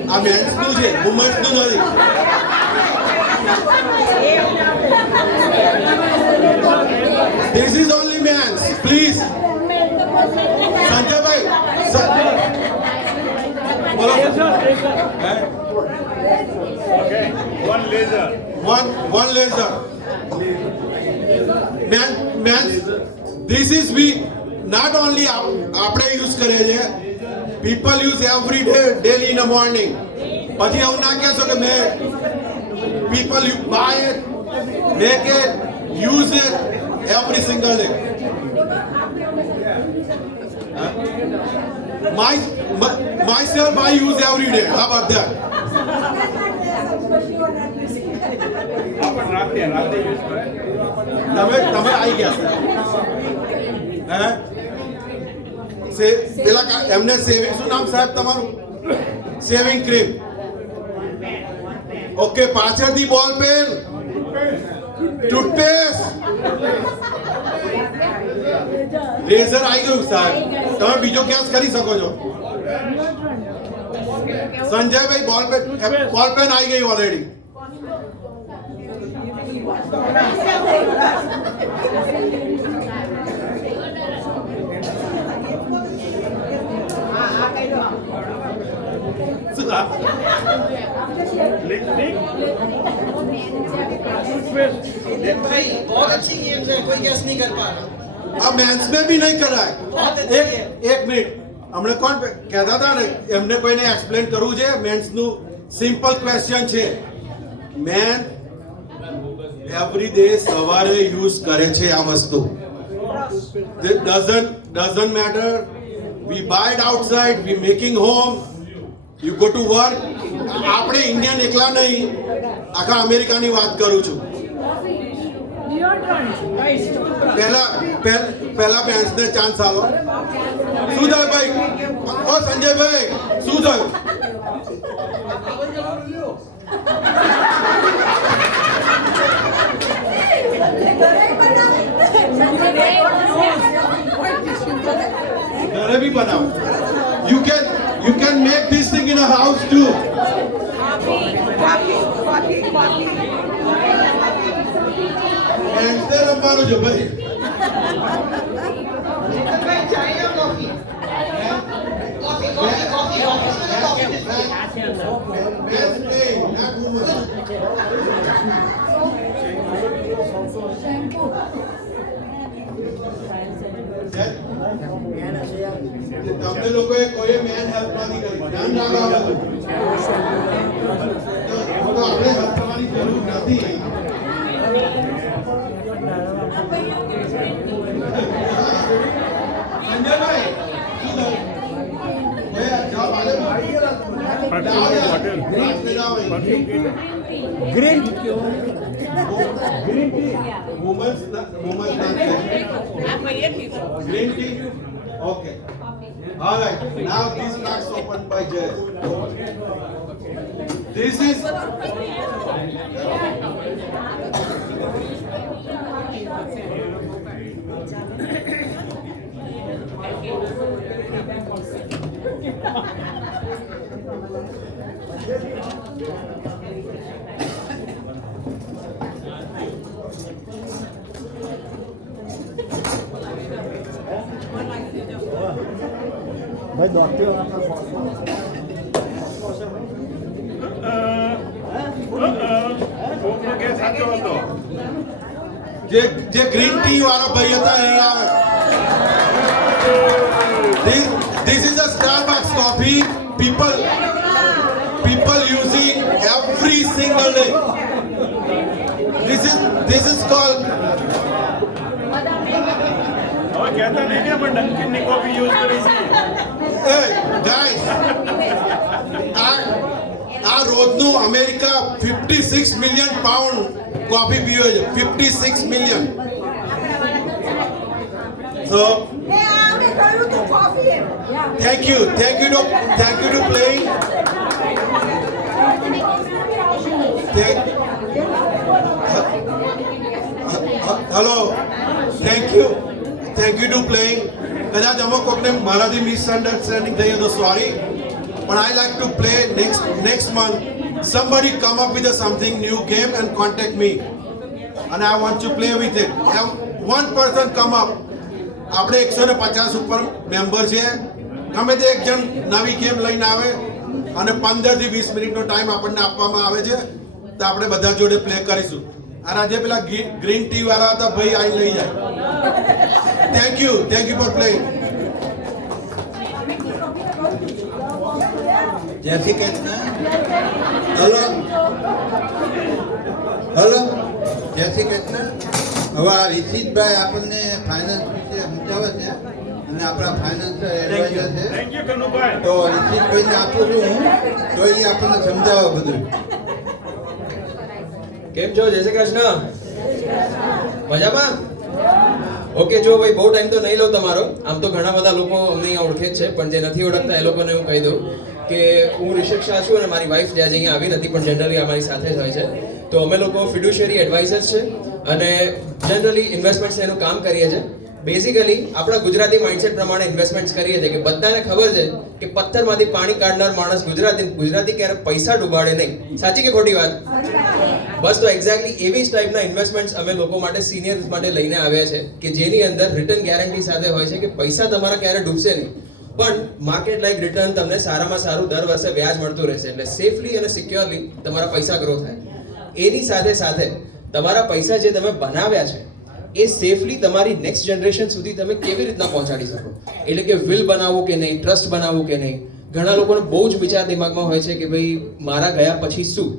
આ મેન્સ નું છે વુમન્સ નું નથી this is only men's please Sanjay ભાઈ બોલો Okay, one laser. One laser. Man, this is we not only આપણે use કરીએ છીએ people use every day daily in the morning પછી એવું ના કહેશો કે મેં people you buy it make it use it every single day myself I use every day how about that તમે આવી ગયા હે પેલા એમને સેવિંગ શું નામ સાહેબ તમારું સેવિંગ ક્રીમ ઓકે પાછળથી બોલ પેન ટૂથપેસ્ટ રેઝર આવી ગયું સાહેબ તમે બીજો કેસ કરી શકો છો સંજયભાઈ બોલ પેન આવી ગઈ ઓલરેડી भाई बहुत अच्छी गेम्स है कोई गेस नहीं कर पा रहा अब मेंस में भी नहीं कर रहा है एक मिनट हमने कौन कहता था ने એમને કોઈને એક્સપ્લેન કરવું છે મેન્સ નું સિમ્પલ ક્વેશ્ચન છે મેન એવરી ડે સવારે યુઝ કરે છે આ વસ્તુ it doesn't matter we buy it outside we making home you go to work આપણે ઇન્ડિયન એકલા નહીં આખા અમેરિકાની વાત કરું છું પહેલા બેન્સને ચાન્સ આલો શું થયું ભાઈ ઓ સંજયભાઈ શું થયું ઘરે બી બનાવો you can make this thing in a house too બેન્સને રમવાનું છે ભાઈ चाय या कॉफी कॉफी તમને લોકોએ કોઈ મેન હેલ્પ નથી કરી ધ્યાન રાખવાનું તો આપણે હેલ્પ કરવાની જરૂર નથી સંજયભાઈ શું થયું જવાબ આલે Green tea? Okay. All right. Now these cards opened by Jay. This is જે ગ્રીન ટી વાળો ભાઈ હતા અહીં આવે. This is a Starbucks coffee. People using every single day. This is called. Hey guys, આ રોજનું અમેરિકા 56 મિલિયન પાઉન્ડ કોફી પીવે છે. 56 million. So thank you to playing. Hello, thank you to playing. કદાચ અમુક કોકને મારાથી મિસઅન્ડરસ્ટેન્ડિંગ થઈ તો sorry, but I like to play next month. Somebody come up with a something new game and contact me, and I want to play with it. Have one person come up. આપણે 150 ઉપર member છે. ગમે તે એક જણ નવી game લઈને આવે અને 15 થી 20 મિનિટનો ટાઈમ આપણને આપવામાં આવે છે, તો આપણે બધા જોડે પ્લે કરીશું. અને આજે પેલા ગ્રીન ટી વાળા હતા ભાઈ આઈ લઈ જાય. Thank you for playing. જય શ્રી કૃષ્ણ. હલો જય શ્રી કૃષ્ણ. હવે આ રિષિતભાઈ આપણને ફાઇનાન્સ વિશે સમજાવે છે અને આપણા ફાઇનાન્શિયલ એડવાઇઝર છે. તો રિષિતભાઈને આપું છું હું, તો એ આપણને સમજાવે બધું. કેમ છો? જય શ્રી કૃષ્ણ. મજામાં? ઓકે, જો ભાઈ બહુ ટાઈમ તો નહીં લઉં તમારો. આમ તો ઘણા બધા લોકો અમને અહીંયા ઓળખે જ છે, પણ જે નથી ઓળખતા એ લોકોને હું કહી દઉં કે હું રિષભ શાહ છું અને મારી વાઈફ જે આજે અહીંયા આવી નથી, પણ જનરલી અમારી સાથે જ હોય છે. તો અમે લોકો ફિડ્યુશિયરી એડવાઇઝર્સ છે અને જનરલી ઇન્વેસ્ટમેન્ટ્સ એનું કામ કરીએ છીએ. બેઝિકલી આપણા ગુજરાતી માઇન્ડસેટ પ્રમાણે ઇન્વેસ્ટમેન્ટ્સ કરીએ છીએ કે બધાને ખબર છે કે પથ્થરમાંથી પાણી કાઢનાર માણસ ગુજરાતી ક્યારે પૈસા ડૂબાડે નહીં. સાચી કે ખોટી વાત? બસ તો એક્ઝેક્ટલી એવી જ ટાઈપના ઇન્વેસ્ટમેન્ટ્સ અમે લોકો માટે સિનિયર્સ માટે લઈને આવ્યા છે કે જેની અંદર રિટર્ન ગેરંટી સાથે હોય છે કે પૈસા તમારા ક્યારે ડૂબશે નહીં, પણ માર્કેટ લાઈક રિટર્ન તમને સારામાં સારું દર વર્ષે વ્યાજ મળતું રહેશે. એટલે સેફલી અને સિક્યોરલી તમારા પૈસા ગ્રો થાય. એની સાથે સાથે તમારા પૈસા જે તમે બનાવ્યા છે એ સેફલી તમારી નેક્સ્ટ જનરેશન સુધી તમે કેવી રીતના પહોંચાડી શકો. એટલે કે વિલ બનાવવું કે નહીં, ટ્રસ્ટ બનાવવું કે નહીં. ઘણા લોકોને બહુ જ વિચાર દિમાગમાં હોય છે કે ભાઈ મારા ગયા પછી શું,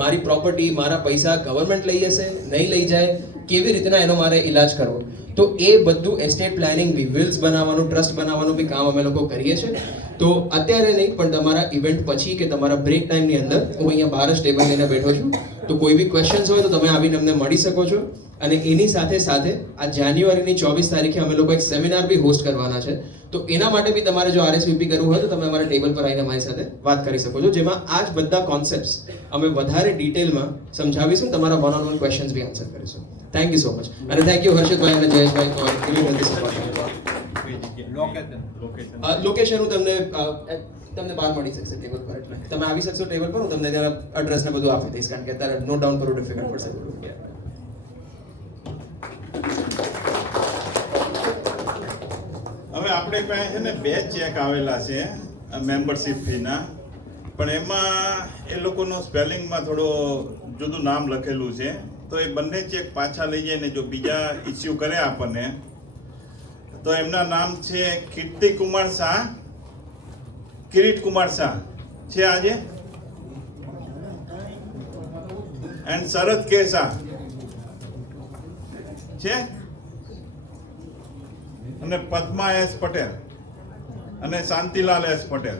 મારી પ્રોપર્ટી, મારા પૈસા ગવર્મેન્ટ લઈ જશે, નહીં લઈ જાય, કેવી રીતના એનો મારે ઈલાજ કરવો. તો એ બધું એસ્ટેટ પ્લાનિંગ બી, વિલ્સ બનાવવાનું, ટ્રસ્ટ બનાવવાનું બી કામ અમે લોકો કરીએ છીએ. તો અત્યારે નહીં પણ તમારા ઇવેન્ટ પછી કે તમારા બ્રેક ટાઈમની અંદર હું અહીંયા બહાર જ ટેબલ લઈને બેઠો છું. તો કોઈ બી ક્વેશ્ચન્સ હોય તો તમે આવીને અમને મળી શકો છો. અને એની સાથે સાથે આ જાન્યુઆરીની 24 તારીખે અમે લોકો એક સેમિનાર બી હોસ્ટ કરવાના છે. તો એના માટે બી તમારે જો RSVP કરવું હોય તો તમે અમારા ટેબલ પર આવીને મારી સાથે વાત કરી શકો છો, જેમાં આ જ બધા કોન્સેપ્ટ્સ અમે વધારે ડિટેલમાં સમજાવીશું, તમારા one on one questions be answer કરીશું. Thank you so much. અને થેન્ક યુ હર્ષિતભાઈ અને Jayeshbhai for giving us this opportunity. Location હું તમને બહાર મળી શકશે ટેબલ પર, એટલે તમે આવી શકશો ટેબલ પર. હું તમને ત્યાં એડ્રેસ ને બધું આપી દઈશ, કારણ કે અત્યારે નોટ ડાઉન કરવું ડિફિકલ્ટ પડશે. હવે આપણે પાસે છે ને 2 ચેક આવેલા છે મેમ્બરશિપ ફીના, પણ એમાં એ લોકોનું સ્પેલિંગમાં થોડો જુદું નામ લખેલું છે. તો એ બંને ચેક પાછા લઈ જઈને જો બીજા ઇસ્યુ કરે આપણને, તો એમના નામ છે કીર્તિ કુમાર શાહ, કિરીટ કુમાર શાહ છે આજે, એન્ડ શરદ કે શાહ છે, અને પદ્મા S પટેલ અને શાંતિલાલ S પટેલ.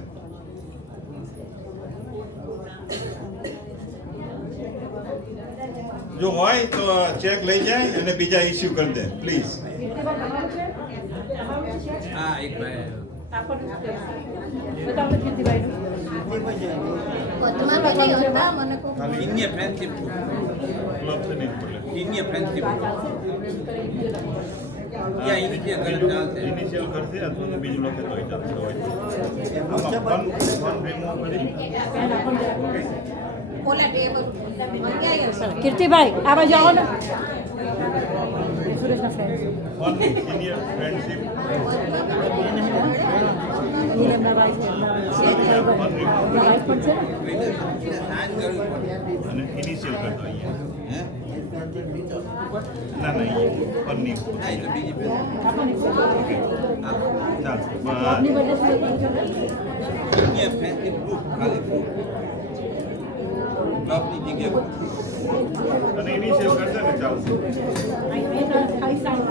જો હોય તો ચેક લઈ જાય અને બીજા ઇસ્યુ કરી દે પ્લીઝ. હા એક ભાઈ ઇન્ડિયા ફ્રેન્ડશિપ ઇન્ડિયા ફ્રેન્ડશિપ યા ઇનિશિયલ ગલત ચાલશે ઇનિશિયલ કરશે અથવા તો બીજું લખે તોય ચાલશે હોય. આમાં ફન રિમૂવ કરી ઓલા ટેબલ કીર્તિભાઈ આ બાજુ આવો ને સુરેશના ફ્રેન્ડ ફન સિનિયર ફ્રેન્ડશિપ એમના વાઈફ પણ છે અને ઇનિશિયલ કરી દો અહીંયા. ના અહીંયા ફનની ચાલશે આપની બસ. વજહ ઇન્ડિયા ફ્રેન્ડશિપ ગ્રુપ ખાલી બ્લોકની જગ્યા અને ઇનિશિયલ કરશે ને ચાલશે. ખાલી સાઈડ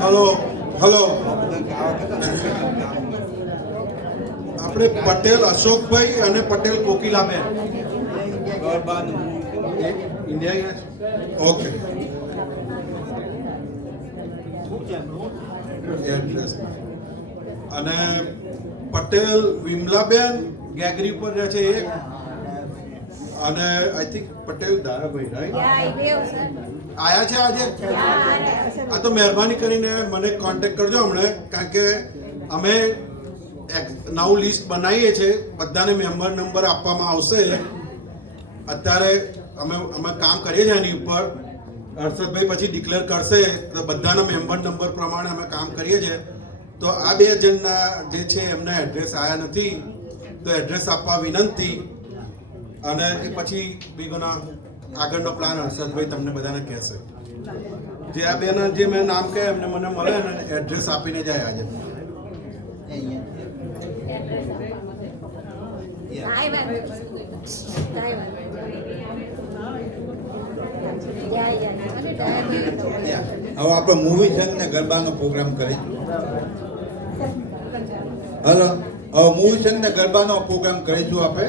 હલો હલો આપણે પટેલ અશોકભાઈ અને Patel Kokilaben India okay address અને પટેલ વિમલાબેન ગેગરી ઉપર રહે છે એક અને આઈ થિંક પટેલ દારાભાઈ રાઈટ આયા છે આજે આ તો મહેરબાની કરીને મને કોન્ટેક્ટ કરજો હમણાં કારણ કે અમે નવું લિસ્ટ બનાવીએ છીએ બધાને મેમ્બર નંબર આપવામાં આવશે અત્યારે અમે કામ કરીએ છીએ એની ઉપર હર્ષદભાઈ પછી ડિક્લેર કરશે તો બધાના મેમ્બર નંબર પ્રમાણે અમે કામ કરીએ છીએ તો આ બે જણના જે છે એમના એડ્રેસ આવ્યા નથી તો એડ્રેસ આપવા વિનંતી અને એ પછી બીજોના આગળનો પ્લાન હર્ષદભાઈ તમને બધાને કહેશે જે આ બેના જે મેં નામ કહે એમને મને મળે અને એડ્રેસ આપીને જાય આજે હવે આપણે મૂવી સંગ ને ગરબાનો પ્રોગ્રામ કરી. હલો હવે મૂવી સંગ ને ગરબાનો પ્રોગ્રામ કરીશું આપણે.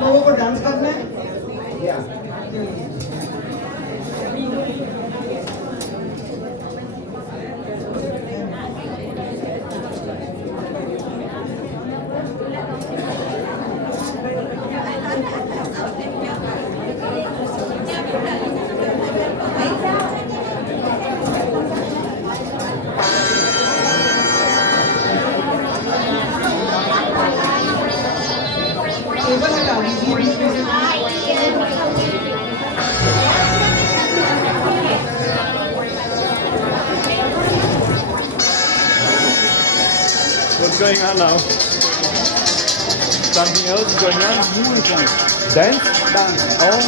लोगों को डांस करना है What's going on now? Something else going on? Dance? Dance. Oh.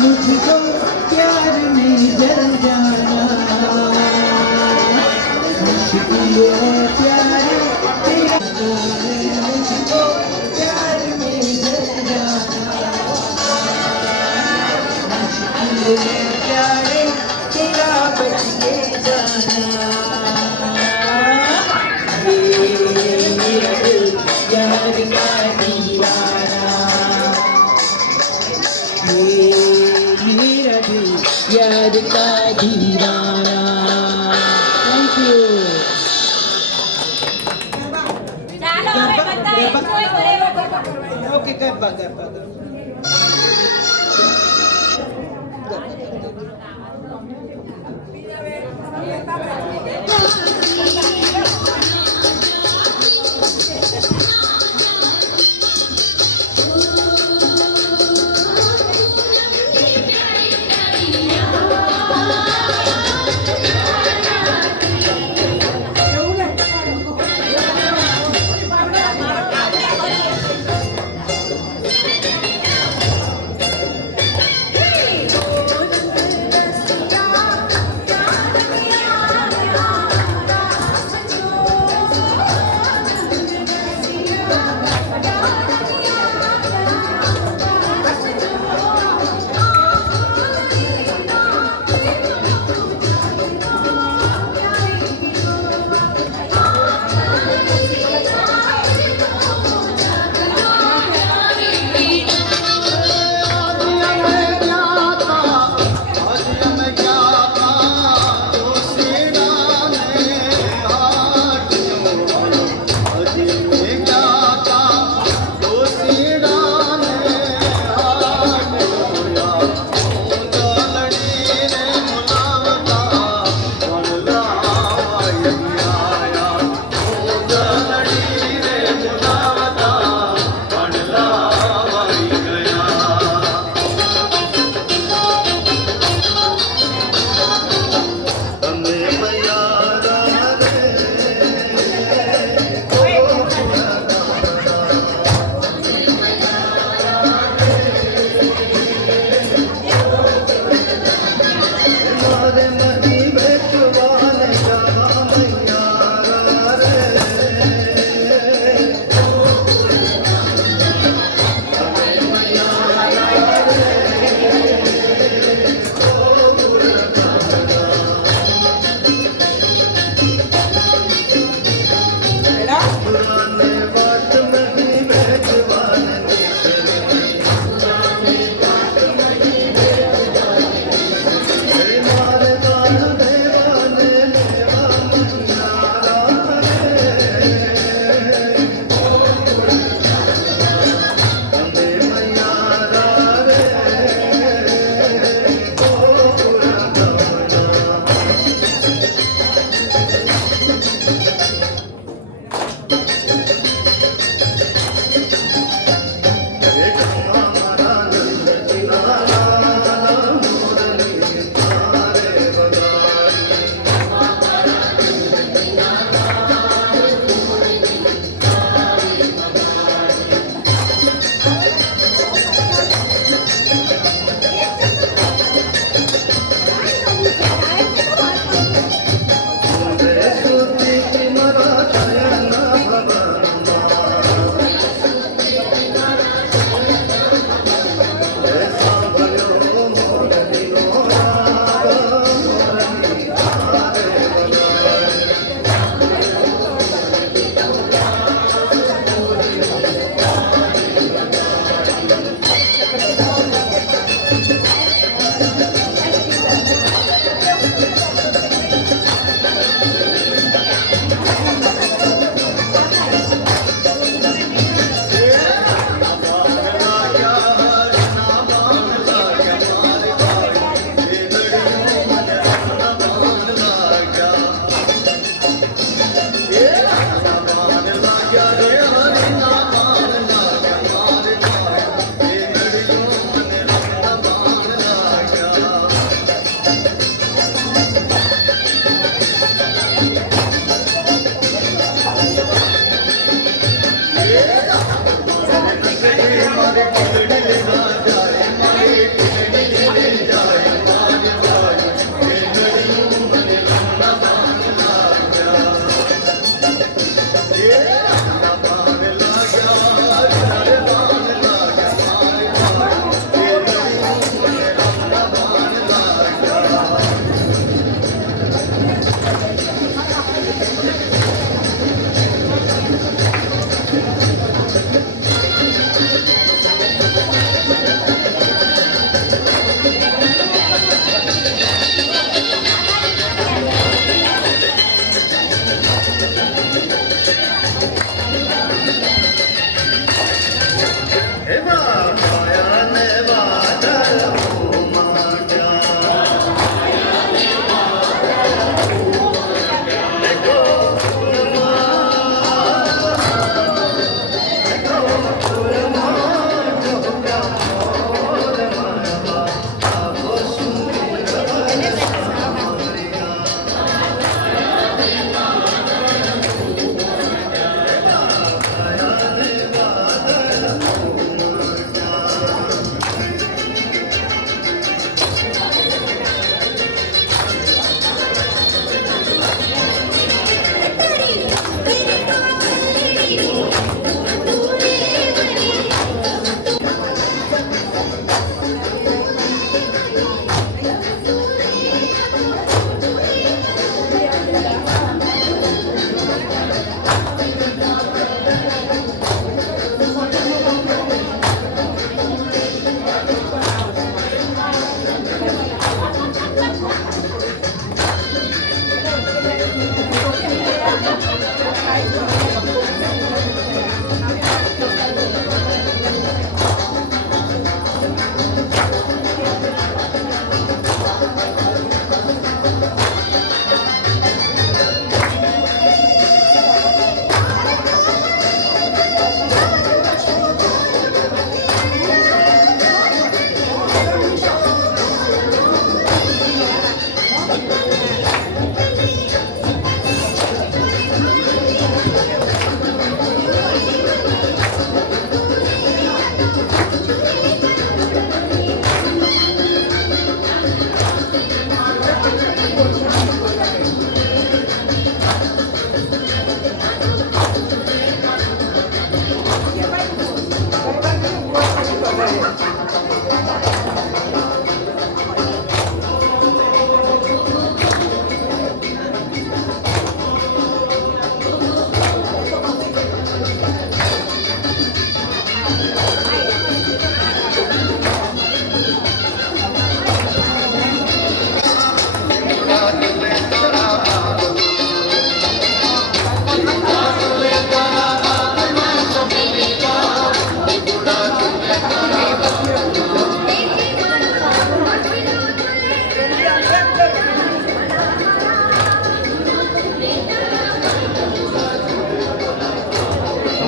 मुझको प्यार में जल जाना मुश्किल है प्यार तेरा मुझको प्यार में जल जाना मुश्किल है प्यार तेरा बच के जाना ये मेरा दिल यार का दीवाना मेरा दिल याद का दीवाना थैंक यू ચાલો હવે બધા એન્જોય કરે okay garba garba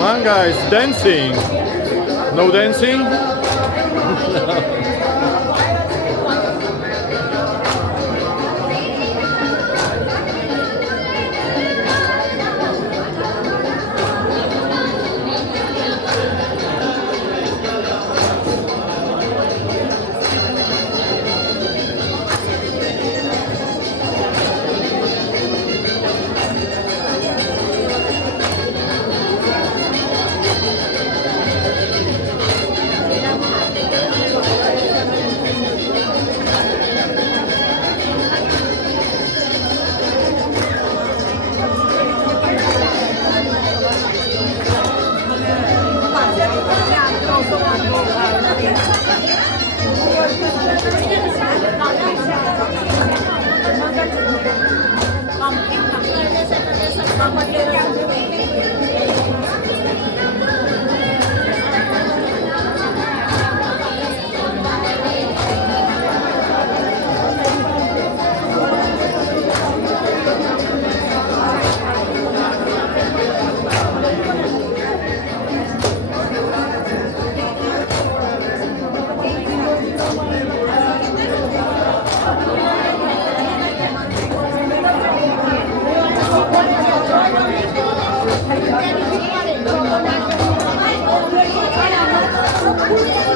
Come on, guys, dancing. No dancing? Thank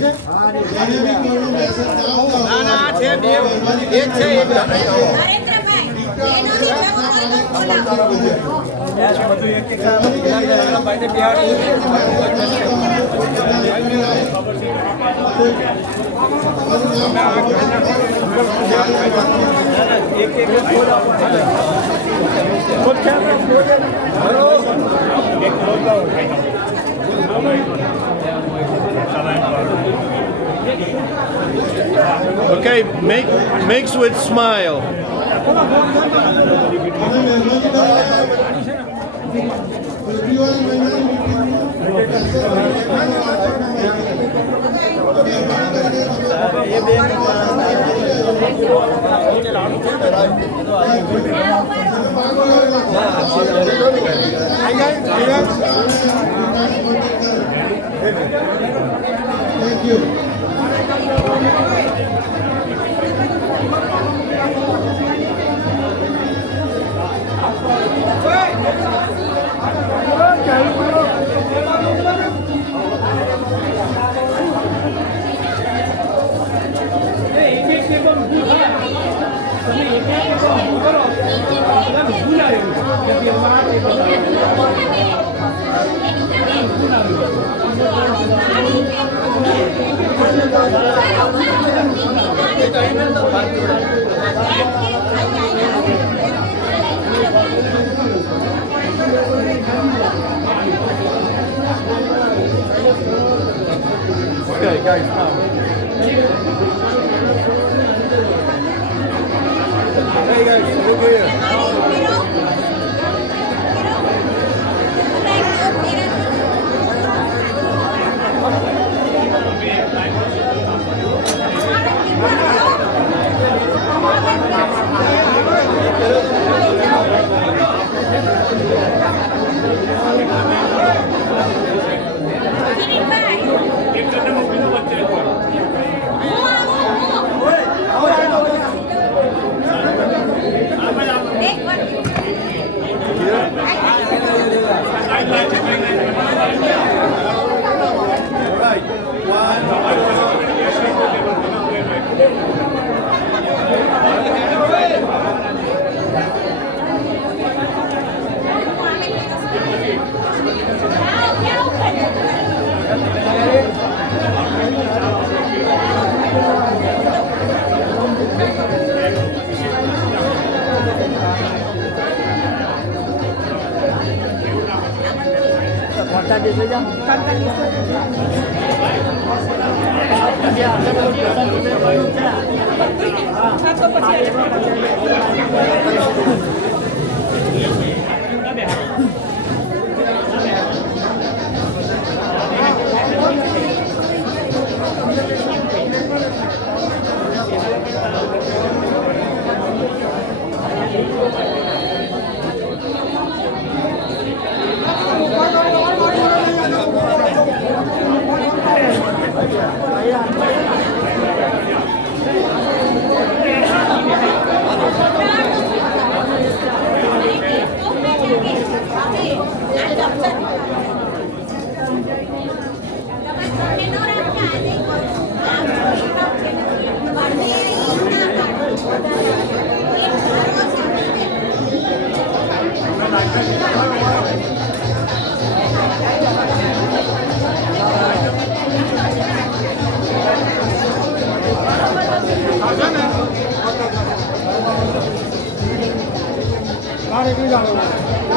છે જેને બી કોઈનો મેસેજ ના આવતો ના ના છે બે એ છે નરેન્દ્રભાઈ એનો બી Okay, mix with smile. Thank you. Okay, guys, now. Hey guys, look here. મારે બી જાણવું